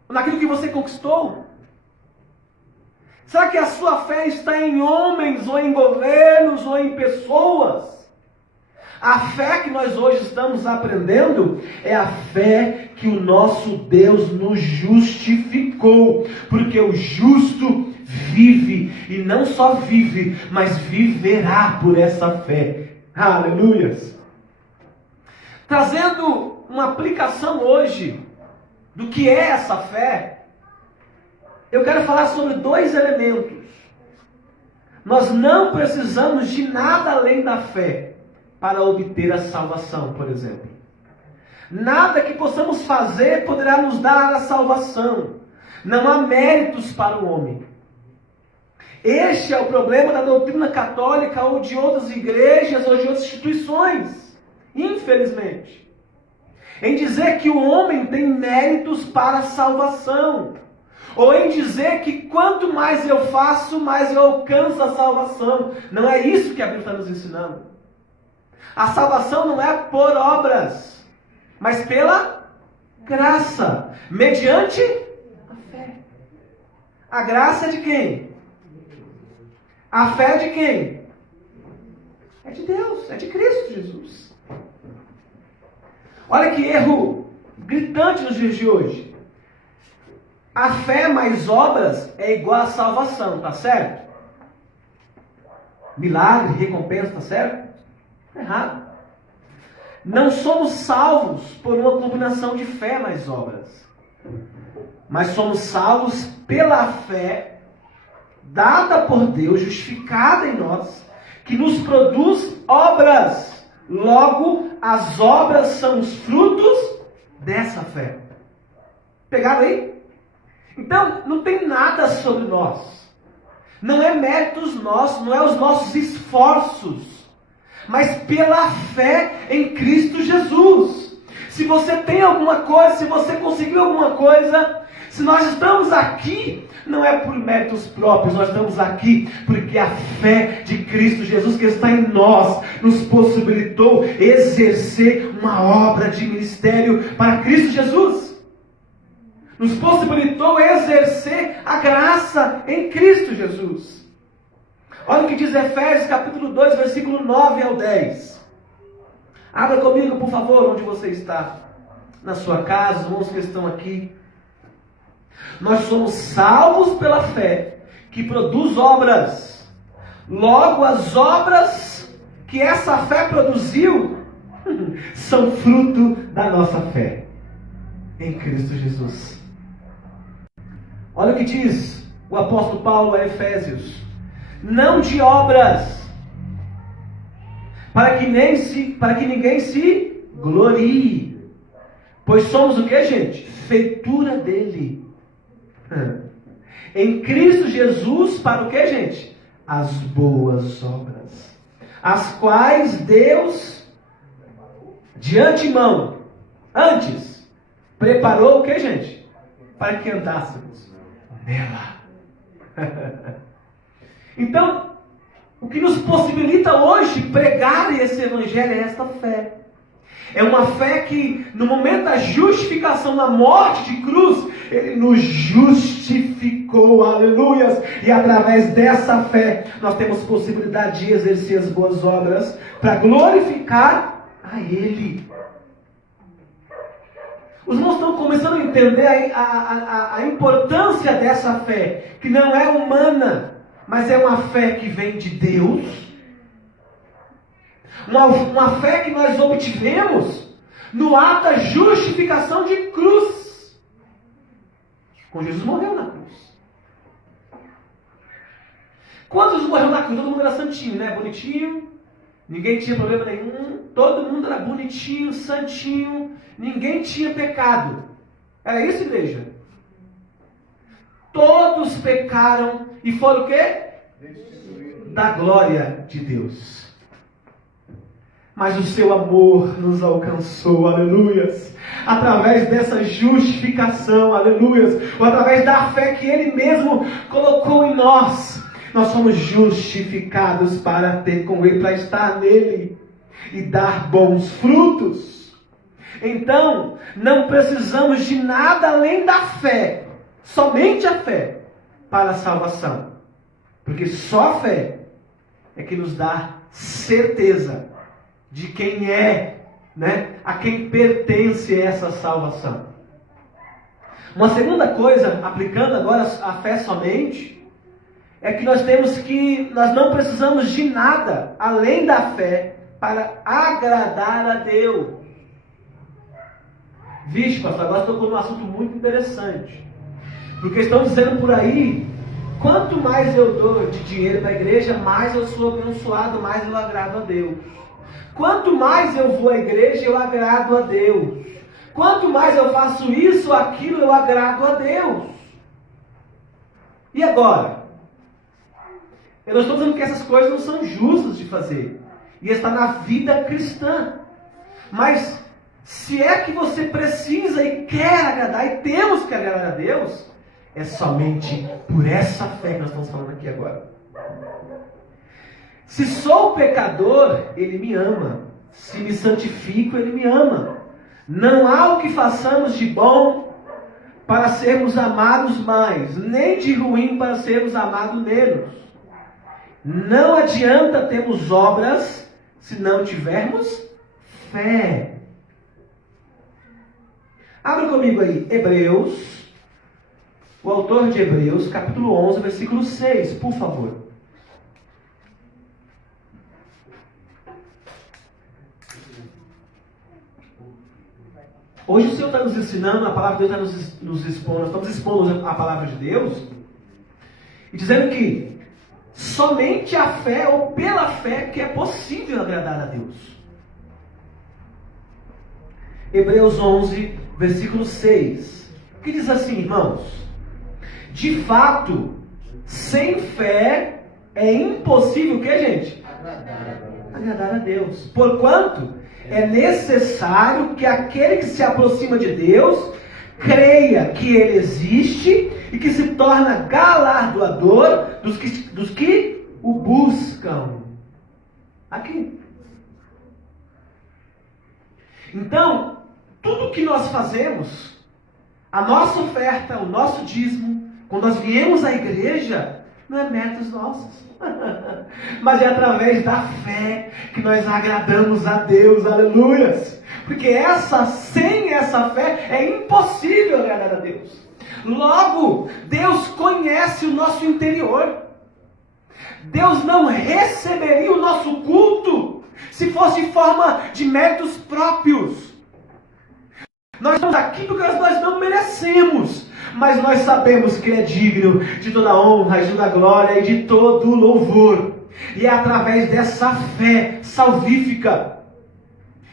Naquilo que você conquistou? Será que a sua fé está em homens, ou em governos, ou em pessoas? A fé que nós hoje estamos aprendendo é a fé que o nosso Deus nos justificou, porque o justo vive, e não só vive, mas viverá por essa fé. Aleluias! Trazendo uma aplicação hoje do que é essa fé, eu quero falar sobre 2 elementos. Nós não precisamos de nada além da fé para obter a salvação, por exemplo. Nada que possamos fazer poderá nos dar a salvação. Não há méritos para o homem. Este é o problema da doutrina católica ou de outras igrejas ou de outras instituições, infelizmente. Em dizer que o homem tem méritos para a salvação. Ou em dizer que quanto mais eu faço, mais eu alcanço a salvação. Não é isso que a Bíblia está nos ensinando. A salvação não é por obras, mas pela graça, mediante a fé. A graça é de quem? A fé é de quem? É de Deus, é de Cristo Jesus. Olha que erro gritante nos dias de hoje. A fé mais obras é igual a salvação, tá certo? Milagre, recompensa, tá certo? Errado. Não somos salvos por uma combinação de fé mais obras. Mas somos salvos pela fé dada por Deus, justificada em nós, que nos produz obras. Logo, as obras são os frutos dessa fé. Pegaram aí? Então, não tem nada sobre nós. Não é méritos nossos, não é os nossos esforços, mas pela fé em Cristo Jesus. Se você tem alguma coisa, se você conseguiu alguma coisa, se nós estamos aqui, não é por méritos próprios, nós estamos aqui porque a fé de Cristo Jesus que está em nós nos possibilitou exercer uma obra de ministério para Cristo Jesus. Nos possibilitou exercer a graça em Cristo Jesus. Olha o que diz Efésios capítulo 2, versículo 9 ao 10. Abra comigo, por favor, onde você está. Na sua casa, os irmãos que estão aqui. Nós somos salvos pela fé, que produz obras. Logo, as obras que essa fé produziu são fruto da nossa fé em Cristo Jesus. Olha o que diz o apóstolo Paulo a Efésios: não de obras, para que ninguém se glorie, pois somos o que, gente? Feitura dele, em Cristo Jesus, para o que, gente? As boas obras, as quais Deus de antemão, antes, preparou o que, gente? Para que andássemos nela. Então, o que nos possibilita hoje pregar esse evangelho é esta fé. É uma fé que, no momento da justificação, na morte de cruz, Ele nos justificou, aleluias. E através dessa fé, nós temos possibilidade de exercer as boas obras para glorificar a Ele. Os irmãos estão começando a entender a importância dessa fé, que não é humana, mas é uma fé que vem de Deus. Uma fé que nós obtivemos no ato da justificação de cruz. Quando Jesus morreu na cruz. Quando Jesus morreu na cruz, todo mundo era santinho, né? Bonitinho. Ninguém tinha problema nenhum. Todo mundo era bonitinho, santinho. Ninguém tinha pecado. Era isso, igreja? Todos pecaram e foram o quê? Da glória de Deus. Mas o seu amor nos alcançou, aleluias, através dessa justificação, aleluias, ou através da fé que Ele mesmo colocou em nós. Nós somos justificados para ter com Ele, para estar nele e dar bons frutos. Então, não precisamos de nada além da fé, somente a fé, para a salvação. Porque só a fé é que nos dá certeza de quem é, né? A quem pertence essa salvação. Uma segunda coisa, aplicando agora a fé somente, é que nós não precisamos de nada além da fé para agradar a Deus. Vixe, pastor, agora tocou num assunto muito interessante. Porque estão dizendo por aí, quanto mais eu dou de dinheiro para a igreja, mais eu sou abençoado, mais eu agrado a Deus. Quanto mais eu vou à igreja, eu agrado a Deus. Quanto mais eu faço isso ou aquilo, eu agrado a Deus. E agora? Eu não estou dizendo que essas coisas não são justas de fazer. E está na vida cristã. Mas, se é que você precisa e quer agradar, e temos que agradar a Deus, é somente por essa fé que nós estamos falando aqui agora. Se sou pecador, Ele me ama. Se me santifico, Ele me ama. Não há o que façamos de bom para sermos amados mais, nem de ruim para sermos amados menos. Não adianta termos obras se não tivermos fé. Abra comigo aí, Hebreus, o autor de Hebreus, capítulo 11, versículo 6, por favor. Hoje o Senhor está nos ensinando, a palavra de Deus está nos expondo, nós estamos expondo a palavra de Deus, e dizendo que somente a fé, ou pela fé, que é possível agradar a Deus. Hebreus 11, versículo 6, que diz assim, irmãos: de fato, sem fé é impossível o que, gente? Agradar a Deus. Porquanto é necessário que aquele que se aproxima de Deus creia que Ele existe e que se torna galardoador dos que o buscam. Aqui. Então, tudo que nós fazemos, a nossa oferta, o nosso dízimo, quando nós viemos à igreja, não é méritos nossos. Mas é através da fé que nós agradamos a Deus, aleluias. Porque sem essa fé é impossível agradar a Deus. Logo, Deus conhece o nosso interior. Deus não receberia o nosso culto se fosse em forma de méritos próprios. Nós estamos aqui porque nós não merecemos. Mas nós sabemos que Ele é digno de toda honra, de toda glória e de todo louvor. E é através dessa fé salvífica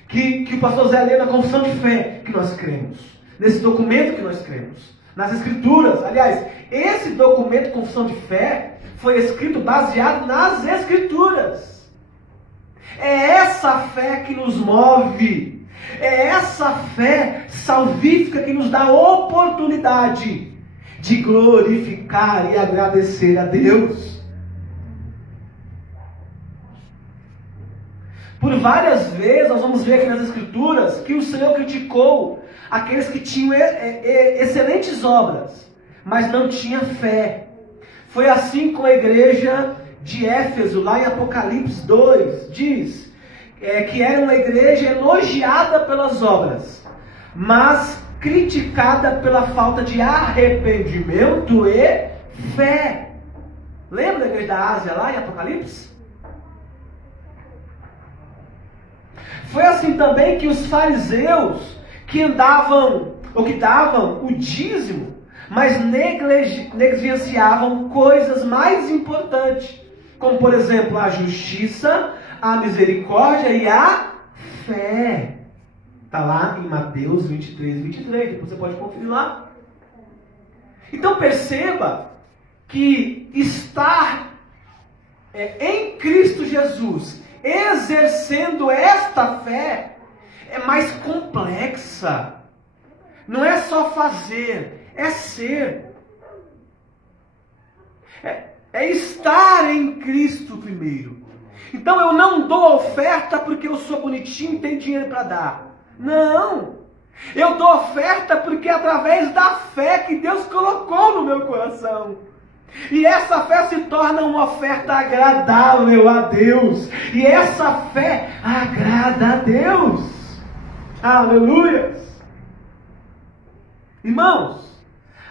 que o pastor Zé lê na confissão de fé que nós cremos. Nesse documento que nós cremos. Nas Escrituras. Aliás, esse documento de confissão de fé foi escrito baseado nas Escrituras. É essa fé que nos move. É essa fé salvífica que nos dá a oportunidade de glorificar e agradecer a Deus. Por várias vezes nós vamos ver aqui nas Escrituras que o Senhor criticou aqueles que tinham excelentes obras, mas não tinham fé. Foi assim com a igreja de Éfeso, lá em Apocalipse 2, diz que era uma igreja elogiada pelas obras, mas criticada pela falta de arrependimento e fé. Lembra da igreja da Ásia lá em Apocalipse? Foi assim também que os fariseus que davam o dízimo, mas negligenciavam coisas mais importantes, como por exemplo a justiça, a misericórdia e a fé. Está lá em Mateus 23, 23. Depois você pode conferir lá. Então perceba que estar em Cristo Jesus, exercendo esta fé, é mais complexa. Não é só fazer, é ser. É estar em Cristo primeiro. Então eu não dou oferta porque eu sou bonitinho e tenho dinheiro para dar. Não. Eu dou oferta porque é através da fé que Deus colocou no meu coração. E essa fé se torna uma oferta agradável a Deus. E essa fé agrada a Deus. Aleluia. Irmãos,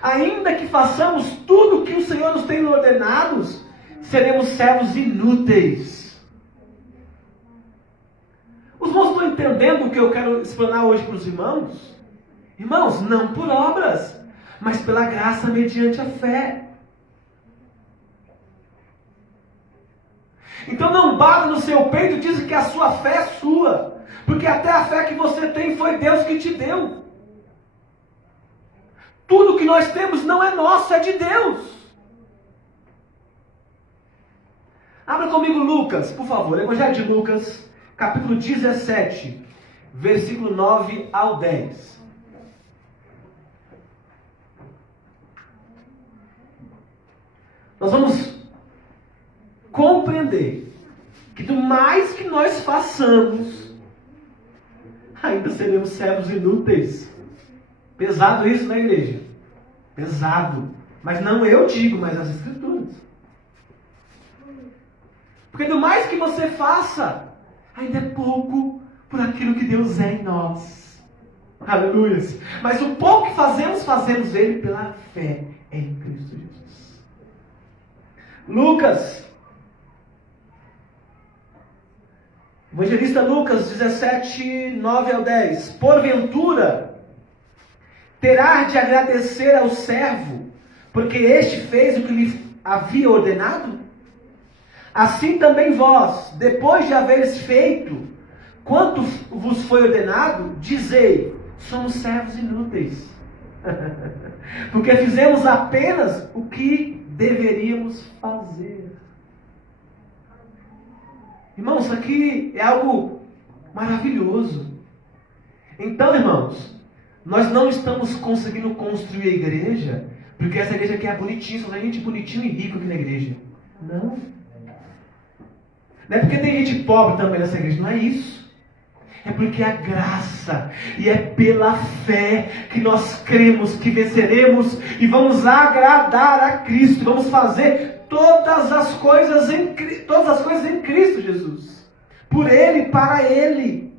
ainda que façamos tudo o que o Senhor nos tem ordenado, seremos servos inúteis. Os irmãos estão entendendo o que eu quero explanar hoje para os irmãos? Irmãos, não por obras, mas pela graça mediante a fé. Então não bata no seu peito e diz que a sua fé é sua, porque até a fé que você tem foi Deus que te deu. Tudo que nós temos não é nosso, é de Deus. Abra comigo Lucas, por favor, Evangelho de Lucas, capítulo 17, versículo 9 ao 10. Nós vamos compreender que do mais que nós façamos, ainda seremos servos inúteis. Pesado isso na igreja. Pesado. Mas não eu digo, mas as Escrituras. Porque do mais que você faça, ainda é pouco por aquilo que Deus é em nós. Aleluia. Mas o pouco que fazemos ele pela fé em Cristo Jesus. Lucas, Evangelista Lucas 17, 9 ao 10. Porventura, terá de agradecer ao servo, porque este fez o que lhe havia ordenado? Assim também vós, depois de haveres feito quanto vos foi ordenado, dizei, somos servos inúteis, porque fizemos apenas o que deveríamos fazer. Irmãos, isso aqui é algo maravilhoso. Então, irmãos, nós não estamos conseguindo construir a igreja porque essa igreja aqui é bonitinha, só tem gente bonitinha e rica aqui na igreja. Não. Não é porque tem gente pobre também nessa igreja, não é isso. É porque a graça, e é pela fé que nós cremos que venceremos e vamos agradar a Cristo, vamos fazer todas as coisas em Cristo Jesus, por Ele e para Ele.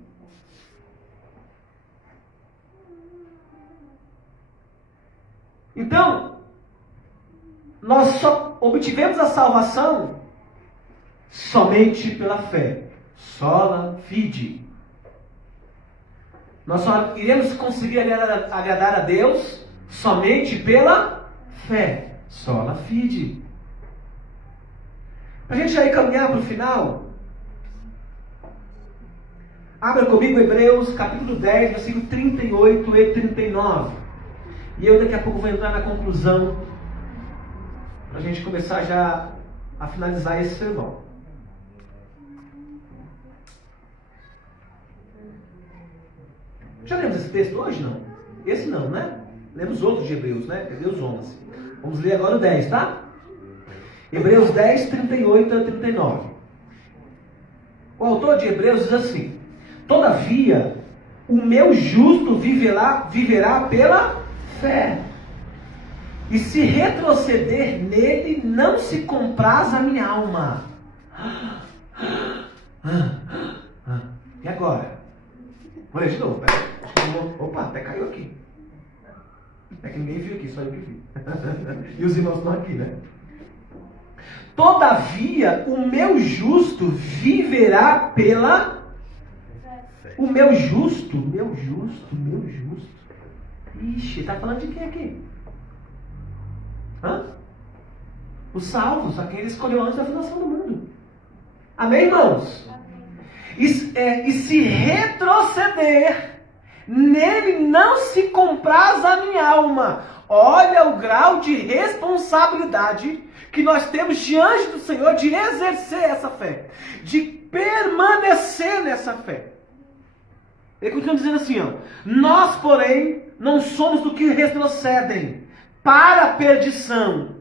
Então, nós só obtivemos a salvação somente pela fé. Sola fide. Nós só iremos conseguir agradar a Deus somente pela fé. Sola fide. Para a gente já ir caminhar para o final, abra comigo Hebreus capítulo 10, versículo 38 e 39. E eu daqui a pouco vou entrar na conclusão, para a gente começar já a finalizar esse sermão. Já lemos esse texto hoje, não? Esse não, né? Lemos outros de Hebreus, né? Hebreus 11. Vamos ler agora o 10, tá? Hebreus 10, 38 a 39. O autor de Hebreus diz assim: todavia, o meu justo viverá pela fé. E se retroceder nele, não se compraz a minha alma. E agora? Vou ler de novo, peraí. Opa, até caiu aqui. É que ninguém viu aqui, só eu que vi. E os irmãos estão aqui, né? Todavia, o meu justo viverá pela fé. O meu justo. Ixi, está falando de quem aqui? Os salvos, a quem ele escolheu antes da fundação do mundo. Amém, irmãos? E se retroceder, nele não se compraz a minha alma. Olha o grau de responsabilidade que nós temos diante do Senhor de exercer essa fé, de permanecer nessa fé. Ele continua dizendo assim, nós, porém, não somos do que retrocedem para a perdição.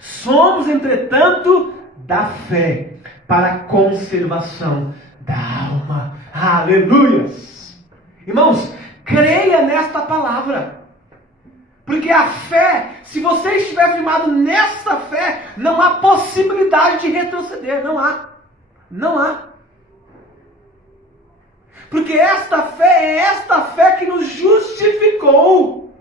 Somos, entretanto, da fé para a conservação da alma. Aleluias! Irmãos, creia nesta palavra. Porque a fé, se você estiver firmado nessa fé, não há possibilidade de retroceder. Não há. Não há. Porque esta fé é esta fé que nos justificou.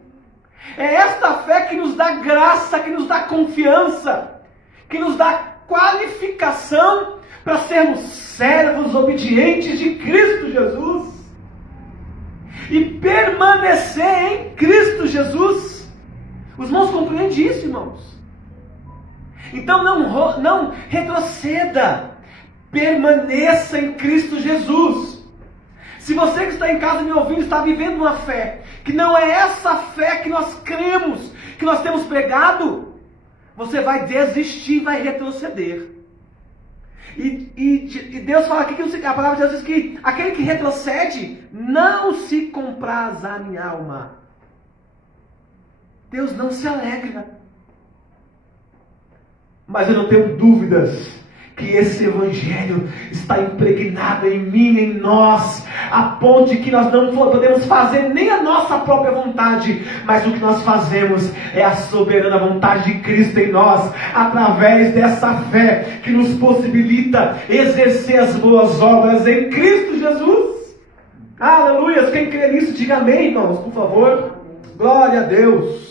É esta fé que nos dá graça, que nos dá confiança, que nos dá qualificação para sermos servos obedientes de Cristo Jesus. e permanecer em Cristo Jesus. Os irmãos compreendem isso, irmãos? Então não retroceda, permaneça em Cristo Jesus. Se você que está em casa me ouvindo está vivendo uma fé que não é essa fé que nós cremos, que nós temos pregado, você vai desistir, vai retroceder. E Deus fala aqui, que a palavra de Deus diz que aquele que retrocede não se compraz a minha alma. Deus não se alegra. Mas eu não tenho dúvidas que esse evangelho está impregnado em mim, em nós, a ponto de que nós não podemos fazer nem a nossa própria vontade, mas o que nós fazemos é a soberana vontade de Cristo em nós, através dessa fé que nos possibilita exercer as boas obras em Cristo Jesus. Aleluia! Quem crê nisso, diga amém, irmãos, por favor. Glória a Deus.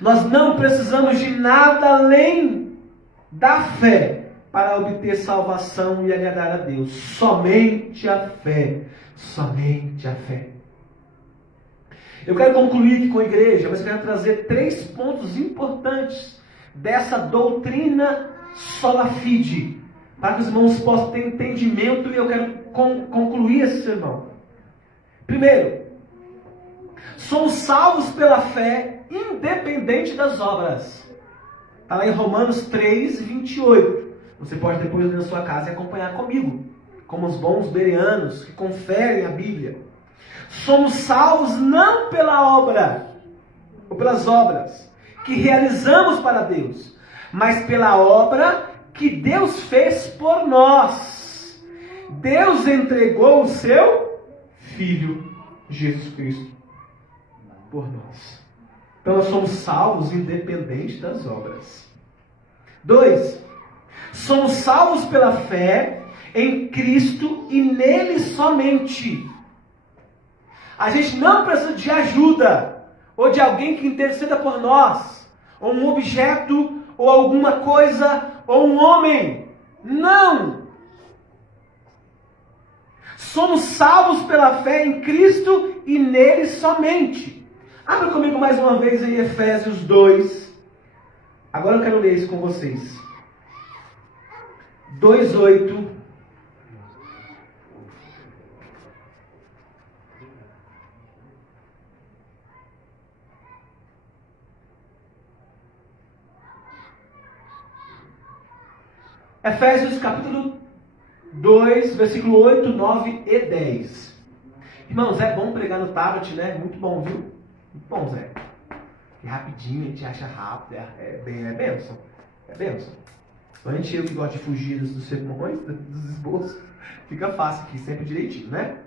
Nós não precisamos de nada além da fé para obter salvação e agradar a Deus. Somente a fé. Somente a fé. Eu quero concluir aqui com a igreja, mas quero trazer 3 pontos importantes dessa doutrina sola fide, para que os irmãos possam ter entendimento, e eu quero concluir esse sermão. Primeiro, somos salvos pela fé, independente das obras. Está lá em Romanos 3, 28. Você pode depois ir na sua casa e acompanhar comigo, como os bons bereanos que conferem a Bíblia. Somos salvos não pela obra, ou pelas obras que realizamos para Deus, mas pela obra que Deus fez por nós. Deus entregou o seu Filho, Jesus Cristo, por nós. Então nós somos salvos independente das obras. 2. Somos salvos pela fé em Cristo e nele somente. A gente não precisa de ajuda, ou de alguém que interceda por nós, ou um objeto, ou alguma coisa, ou um homem. Não! Somos salvos pela fé em Cristo e nele somente. Abra comigo mais uma vez em Efésios 2. Agora eu quero ler isso com vocês. 2:8. Efésios capítulo 2, versículo 8, 9 e 10. Irmãos, é bom pregar no tablet, né? Muito bom, viu? Muito bom, Zé. É rapidinho, a gente acha rápido, é bênção. É bênção. A gente, eu que gosto de fugir dos sermões, dos esboços, fica fácil aqui, sempre direitinho, né?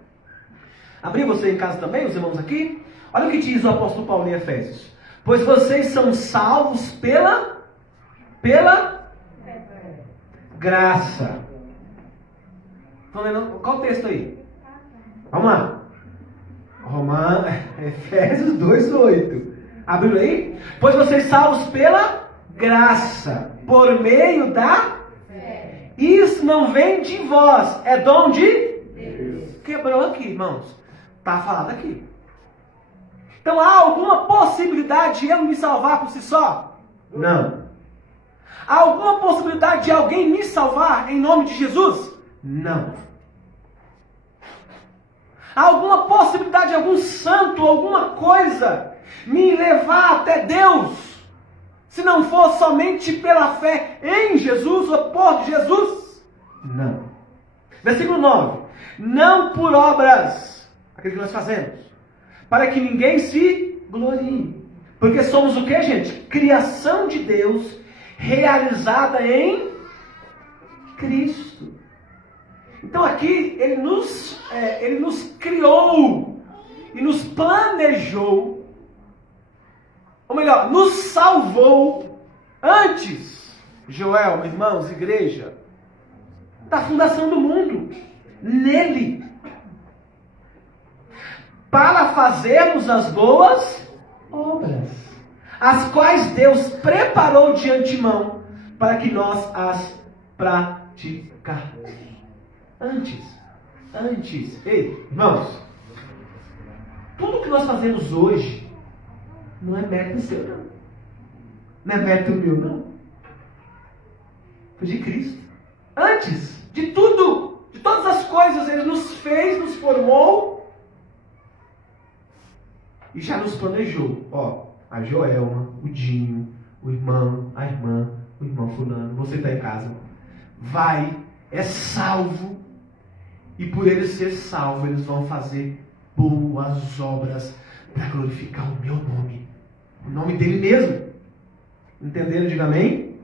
Abri você em casa também, os irmãos aqui? Olha o que diz o apóstolo Paulo em Efésios. Pois vocês são salvos pela graça. Estão lendo? Qual o texto aí? Vamos lá. Efésios 2:8. Abriu aí? Pois vocês salvos pela graça, por meio da fé. Isso não vem de vós, é dom de Deus. Quebrou aqui, irmãos. Está falado aqui. Então há alguma possibilidade de eu me salvar por si só? Não. Há alguma possibilidade de alguém me salvar em nome de Jesus? Não. Há alguma possibilidade de algum santo, alguma coisa, me levar até Deus, se não for somente pela fé em Jesus ou por Jesus? Não. Versículo 9. Não por obras, aquilo que nós fazemos, para que ninguém se glorie. Porque somos o que, gente? Criação de Deus, realizada em Cristo. Então aqui ele nos criou e nos planejou, ou melhor, nos salvou antes, Joel, irmãos, igreja, da fundação do mundo, nele, para fazermos as boas obras, as quais Deus preparou de antemão para que nós as praticássemos. Antes. Ei, irmãos, tudo que nós fazemos hoje não é mérito seu, não. Não é mérito meu, não. Foi de Cristo. Antes de tudo, de todas as coisas, Ele nos fez, nos formou e já nos planejou. Ó, a Joelma, o Dinho, o irmão, a irmã, o irmão fulano, você está em casa, é salvo, e por ele ser salvo, eles vão fazer boas obras para glorificar o meu nome, o nome dele mesmo. Entenderam? Diga amém?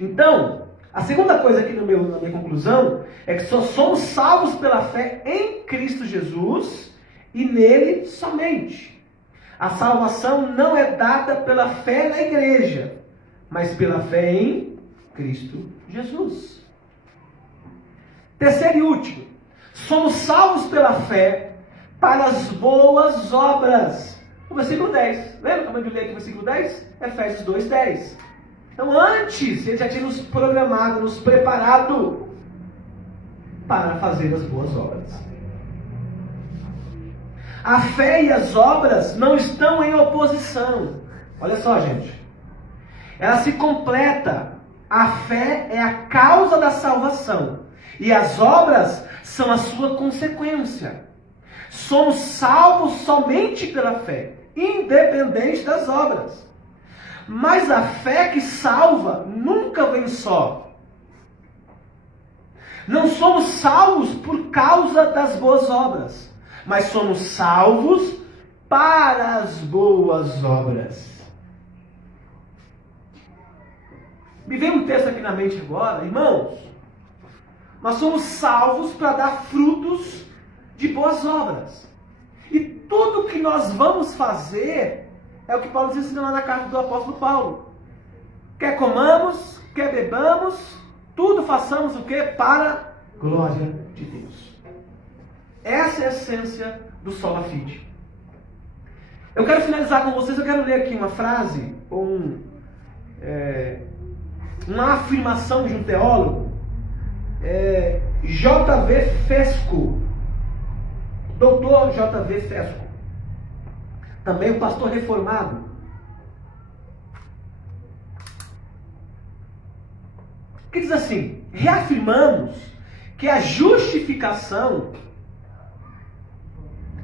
Então, a segunda coisa aqui na minha conclusão é que só somos salvos pela fé em Cristo Jesus e nele somente. A salvação não é dada pela fé na igreja, mas pela fé em Cristo Jesus. Terceiro e último, somos salvos pela fé para as boas obras. O versículo 10. Lembra? Acabamos de ler aqui o versículo 10? Efésios 2:10. Então antes, Ele já tinha nos programado, nos preparado para fazer as boas obras. A fé e as obras não estão em oposição. Olha só, gente. Ela se completa. A fé é a causa da salvação. E as obras são a sua consequência. Somos salvos somente pela fé, independente das obras. Mas a fé que salva nunca vem só. Não somos salvos por causa das boas obras, mas somos salvos para as boas obras. Me vem um texto aqui na mente agora, irmãos. Nós somos salvos para dar frutos de boas obras. E tudo que nós vamos fazer é o que Paulo nos ensina lá na carta do apóstolo Paulo. Quer comamos, quer bebamos, tudo façamos o quê? Para a glória de Deus. Essa é a essência do Sola Fide. Eu quero finalizar com vocês, eu quero ler aqui uma frase, uma afirmação de um teólogo, J.V. Fesco, Dr. J.V. Fesco, também um pastor reformado. Que diz assim: reafirmamos que a justificação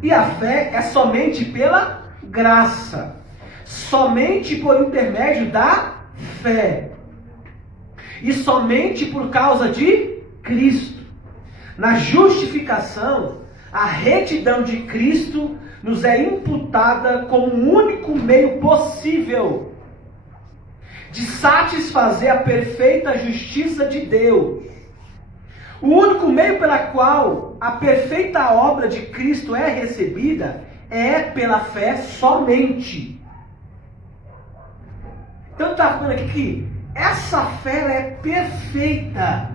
e a fé é somente pela graça, somente por intermédio da fé, e somente por causa de Cristo. Na justificação, a retidão de Cristo nos é imputada como o único meio possível de satisfazer a perfeita justiça de Deus. O único meio pela qual a perfeita obra de Cristo é recebida é pela fé somente. Então está falando aqui que essa fé ela é perfeita.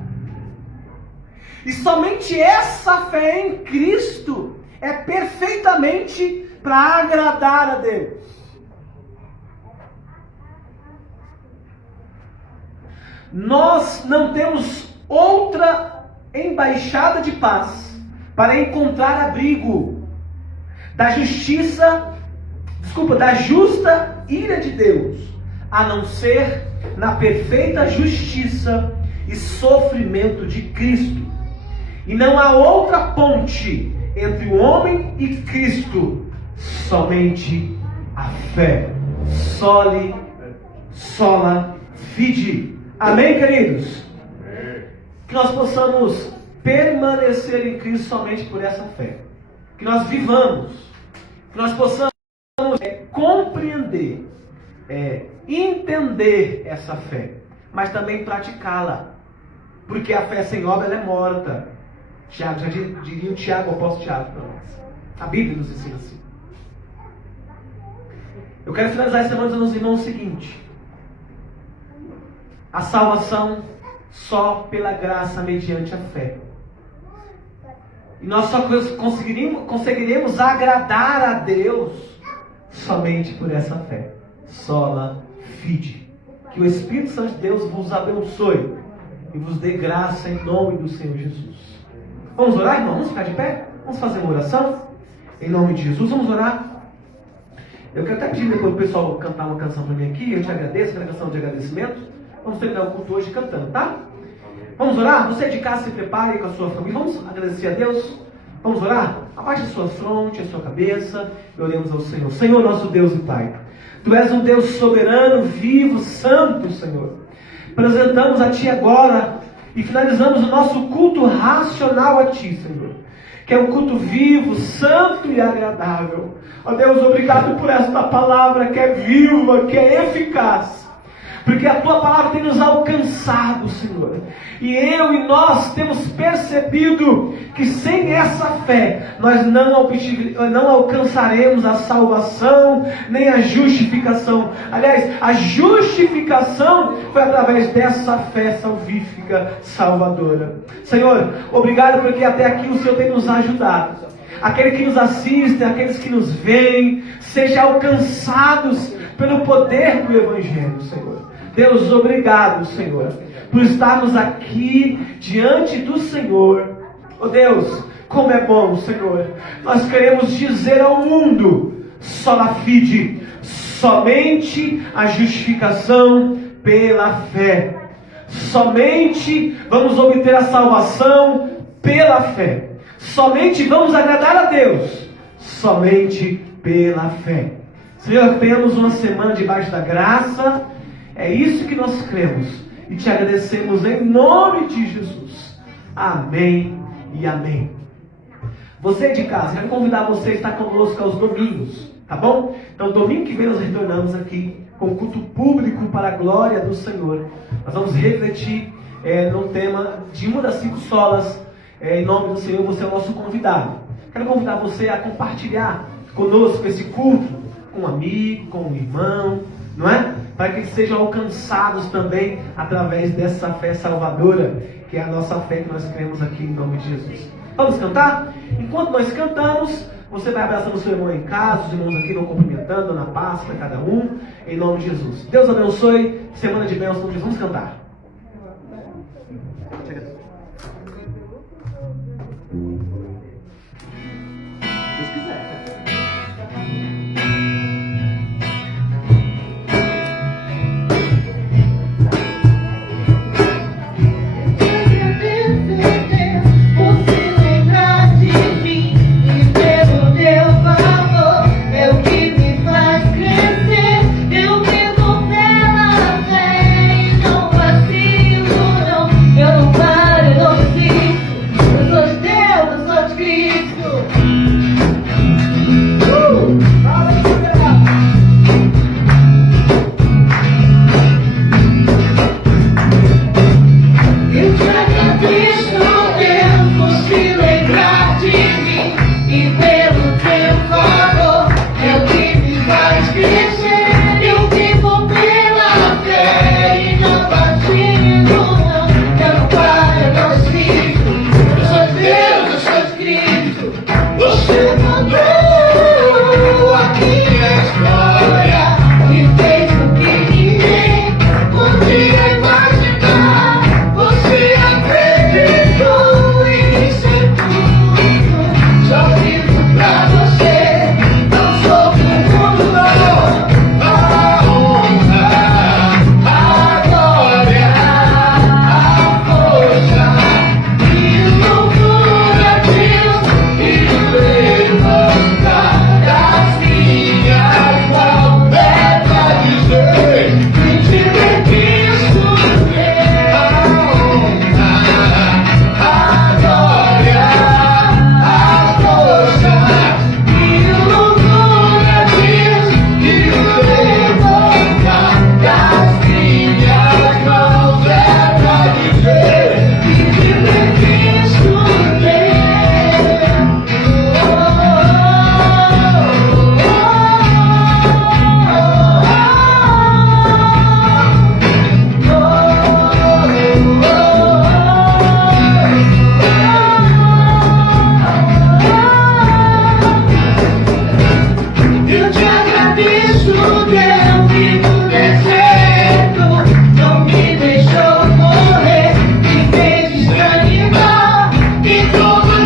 E somente essa fé em Cristo é perfeitamente para agradar a Deus. Nós não temos outra embaixada de paz para encontrar abrigo da justa ira de Deus, a não ser na perfeita justiça e sofrimento de Cristo. E não há outra ponte entre o homem e Cristo, somente a fé. Sola fide. Amém, queridos? Que nós possamos permanecer em Cristo somente por essa fé. Que nós vivamos, que nós possamos compreender, entender essa fé, mas também praticá-la. Porque a fé sem obra ela é morta. Tiago, já diria o Tiago, o apóstolo Tiago para nós. A Bíblia nos ensina assim. Eu quero finalizar essa semana dizendo aos irmãos o seguinte: a salvação só pela graça mediante a fé. E nós só conseguiremos agradar a Deus somente por essa fé. Sola fide. Que o Espírito Santo de Deus vos abençoe e vos dê graça em nome do Senhor Jesus. Vamos orar, irmão? Vamos ficar de pé? Vamos fazer uma oração? Em nome de Jesus, vamos orar. Eu quero até pedir depois o pessoal cantar uma canção para mim aqui. Eu te agradeço, aquela canção de agradecimento. Vamos terminar o culto hoje cantando, tá? Vamos orar? Você de casa se prepare com a sua família. Vamos agradecer a Deus? Vamos orar? Abaixe a sua fronte, a sua cabeça e oremos ao Senhor. Senhor, nosso Deus e Pai, Tu és um Deus soberano, vivo, santo, Senhor. Apresentamos a Ti agora e finalizamos o nosso culto racional a Ti, Senhor, que é um culto vivo, santo e agradável. Ó Deus, obrigado por esta palavra que é viva, que é eficaz, porque a Tua palavra tem nos alcançado, Senhor. E eu e nós temos percebido que sem essa fé nós não alcançaremos a salvação, nem a justificação. Aliás, a justificação foi através dessa fé salvífica, salvadora. Senhor, obrigado porque até aqui o Senhor tem nos ajudado. Aqueles que nos assistem, aqueles que nos veem, sejam alcançados pelo poder do Evangelho, Senhor. Deus, obrigado, Senhor, por estarmos aqui diante do Senhor. Oh Deus, como é bom, Senhor. Nós queremos dizer ao mundo: sola fide, somente a justificação pela fé. Somente vamos obter a salvação pela fé. Somente vamos agradar a Deus somente pela fé. Senhor, que tenhamos uma semana debaixo da graça. É isso que nós cremos e te agradecemos em nome de Jesus. Amém e amém. Você de casa, quero convidar você a estar conosco aos domingos, tá bom? Então, domingo que vem nós retornamos aqui com culto público para a glória do Senhor. Nós vamos refletir no tema de uma das 5 solas. Em nome do Senhor, você é o nosso convidado. Quero convidar você a compartilhar conosco esse culto com um amigo, com um irmão, não é? Para que eles sejam alcançados também através dessa fé salvadora, que é a nossa fé que nós cremos aqui em nome de Jesus. Vamos cantar? Enquanto nós cantamos, você vai abraçando o seu irmão em casa, os irmãos aqui vão cumprimentando na paz para cada um, em nome de Jesus. Deus abençoe, semana de bênção. Vamos cantar. E todo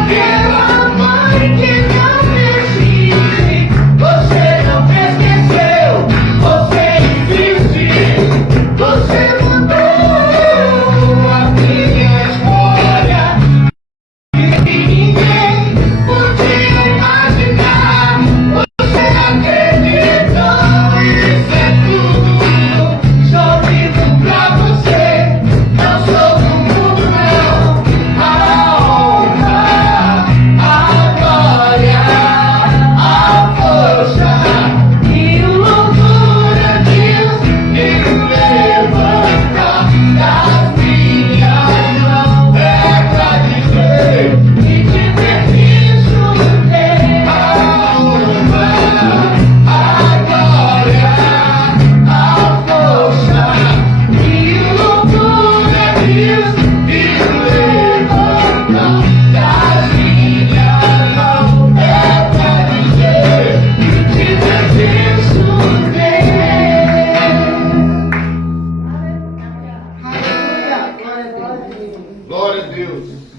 Deus.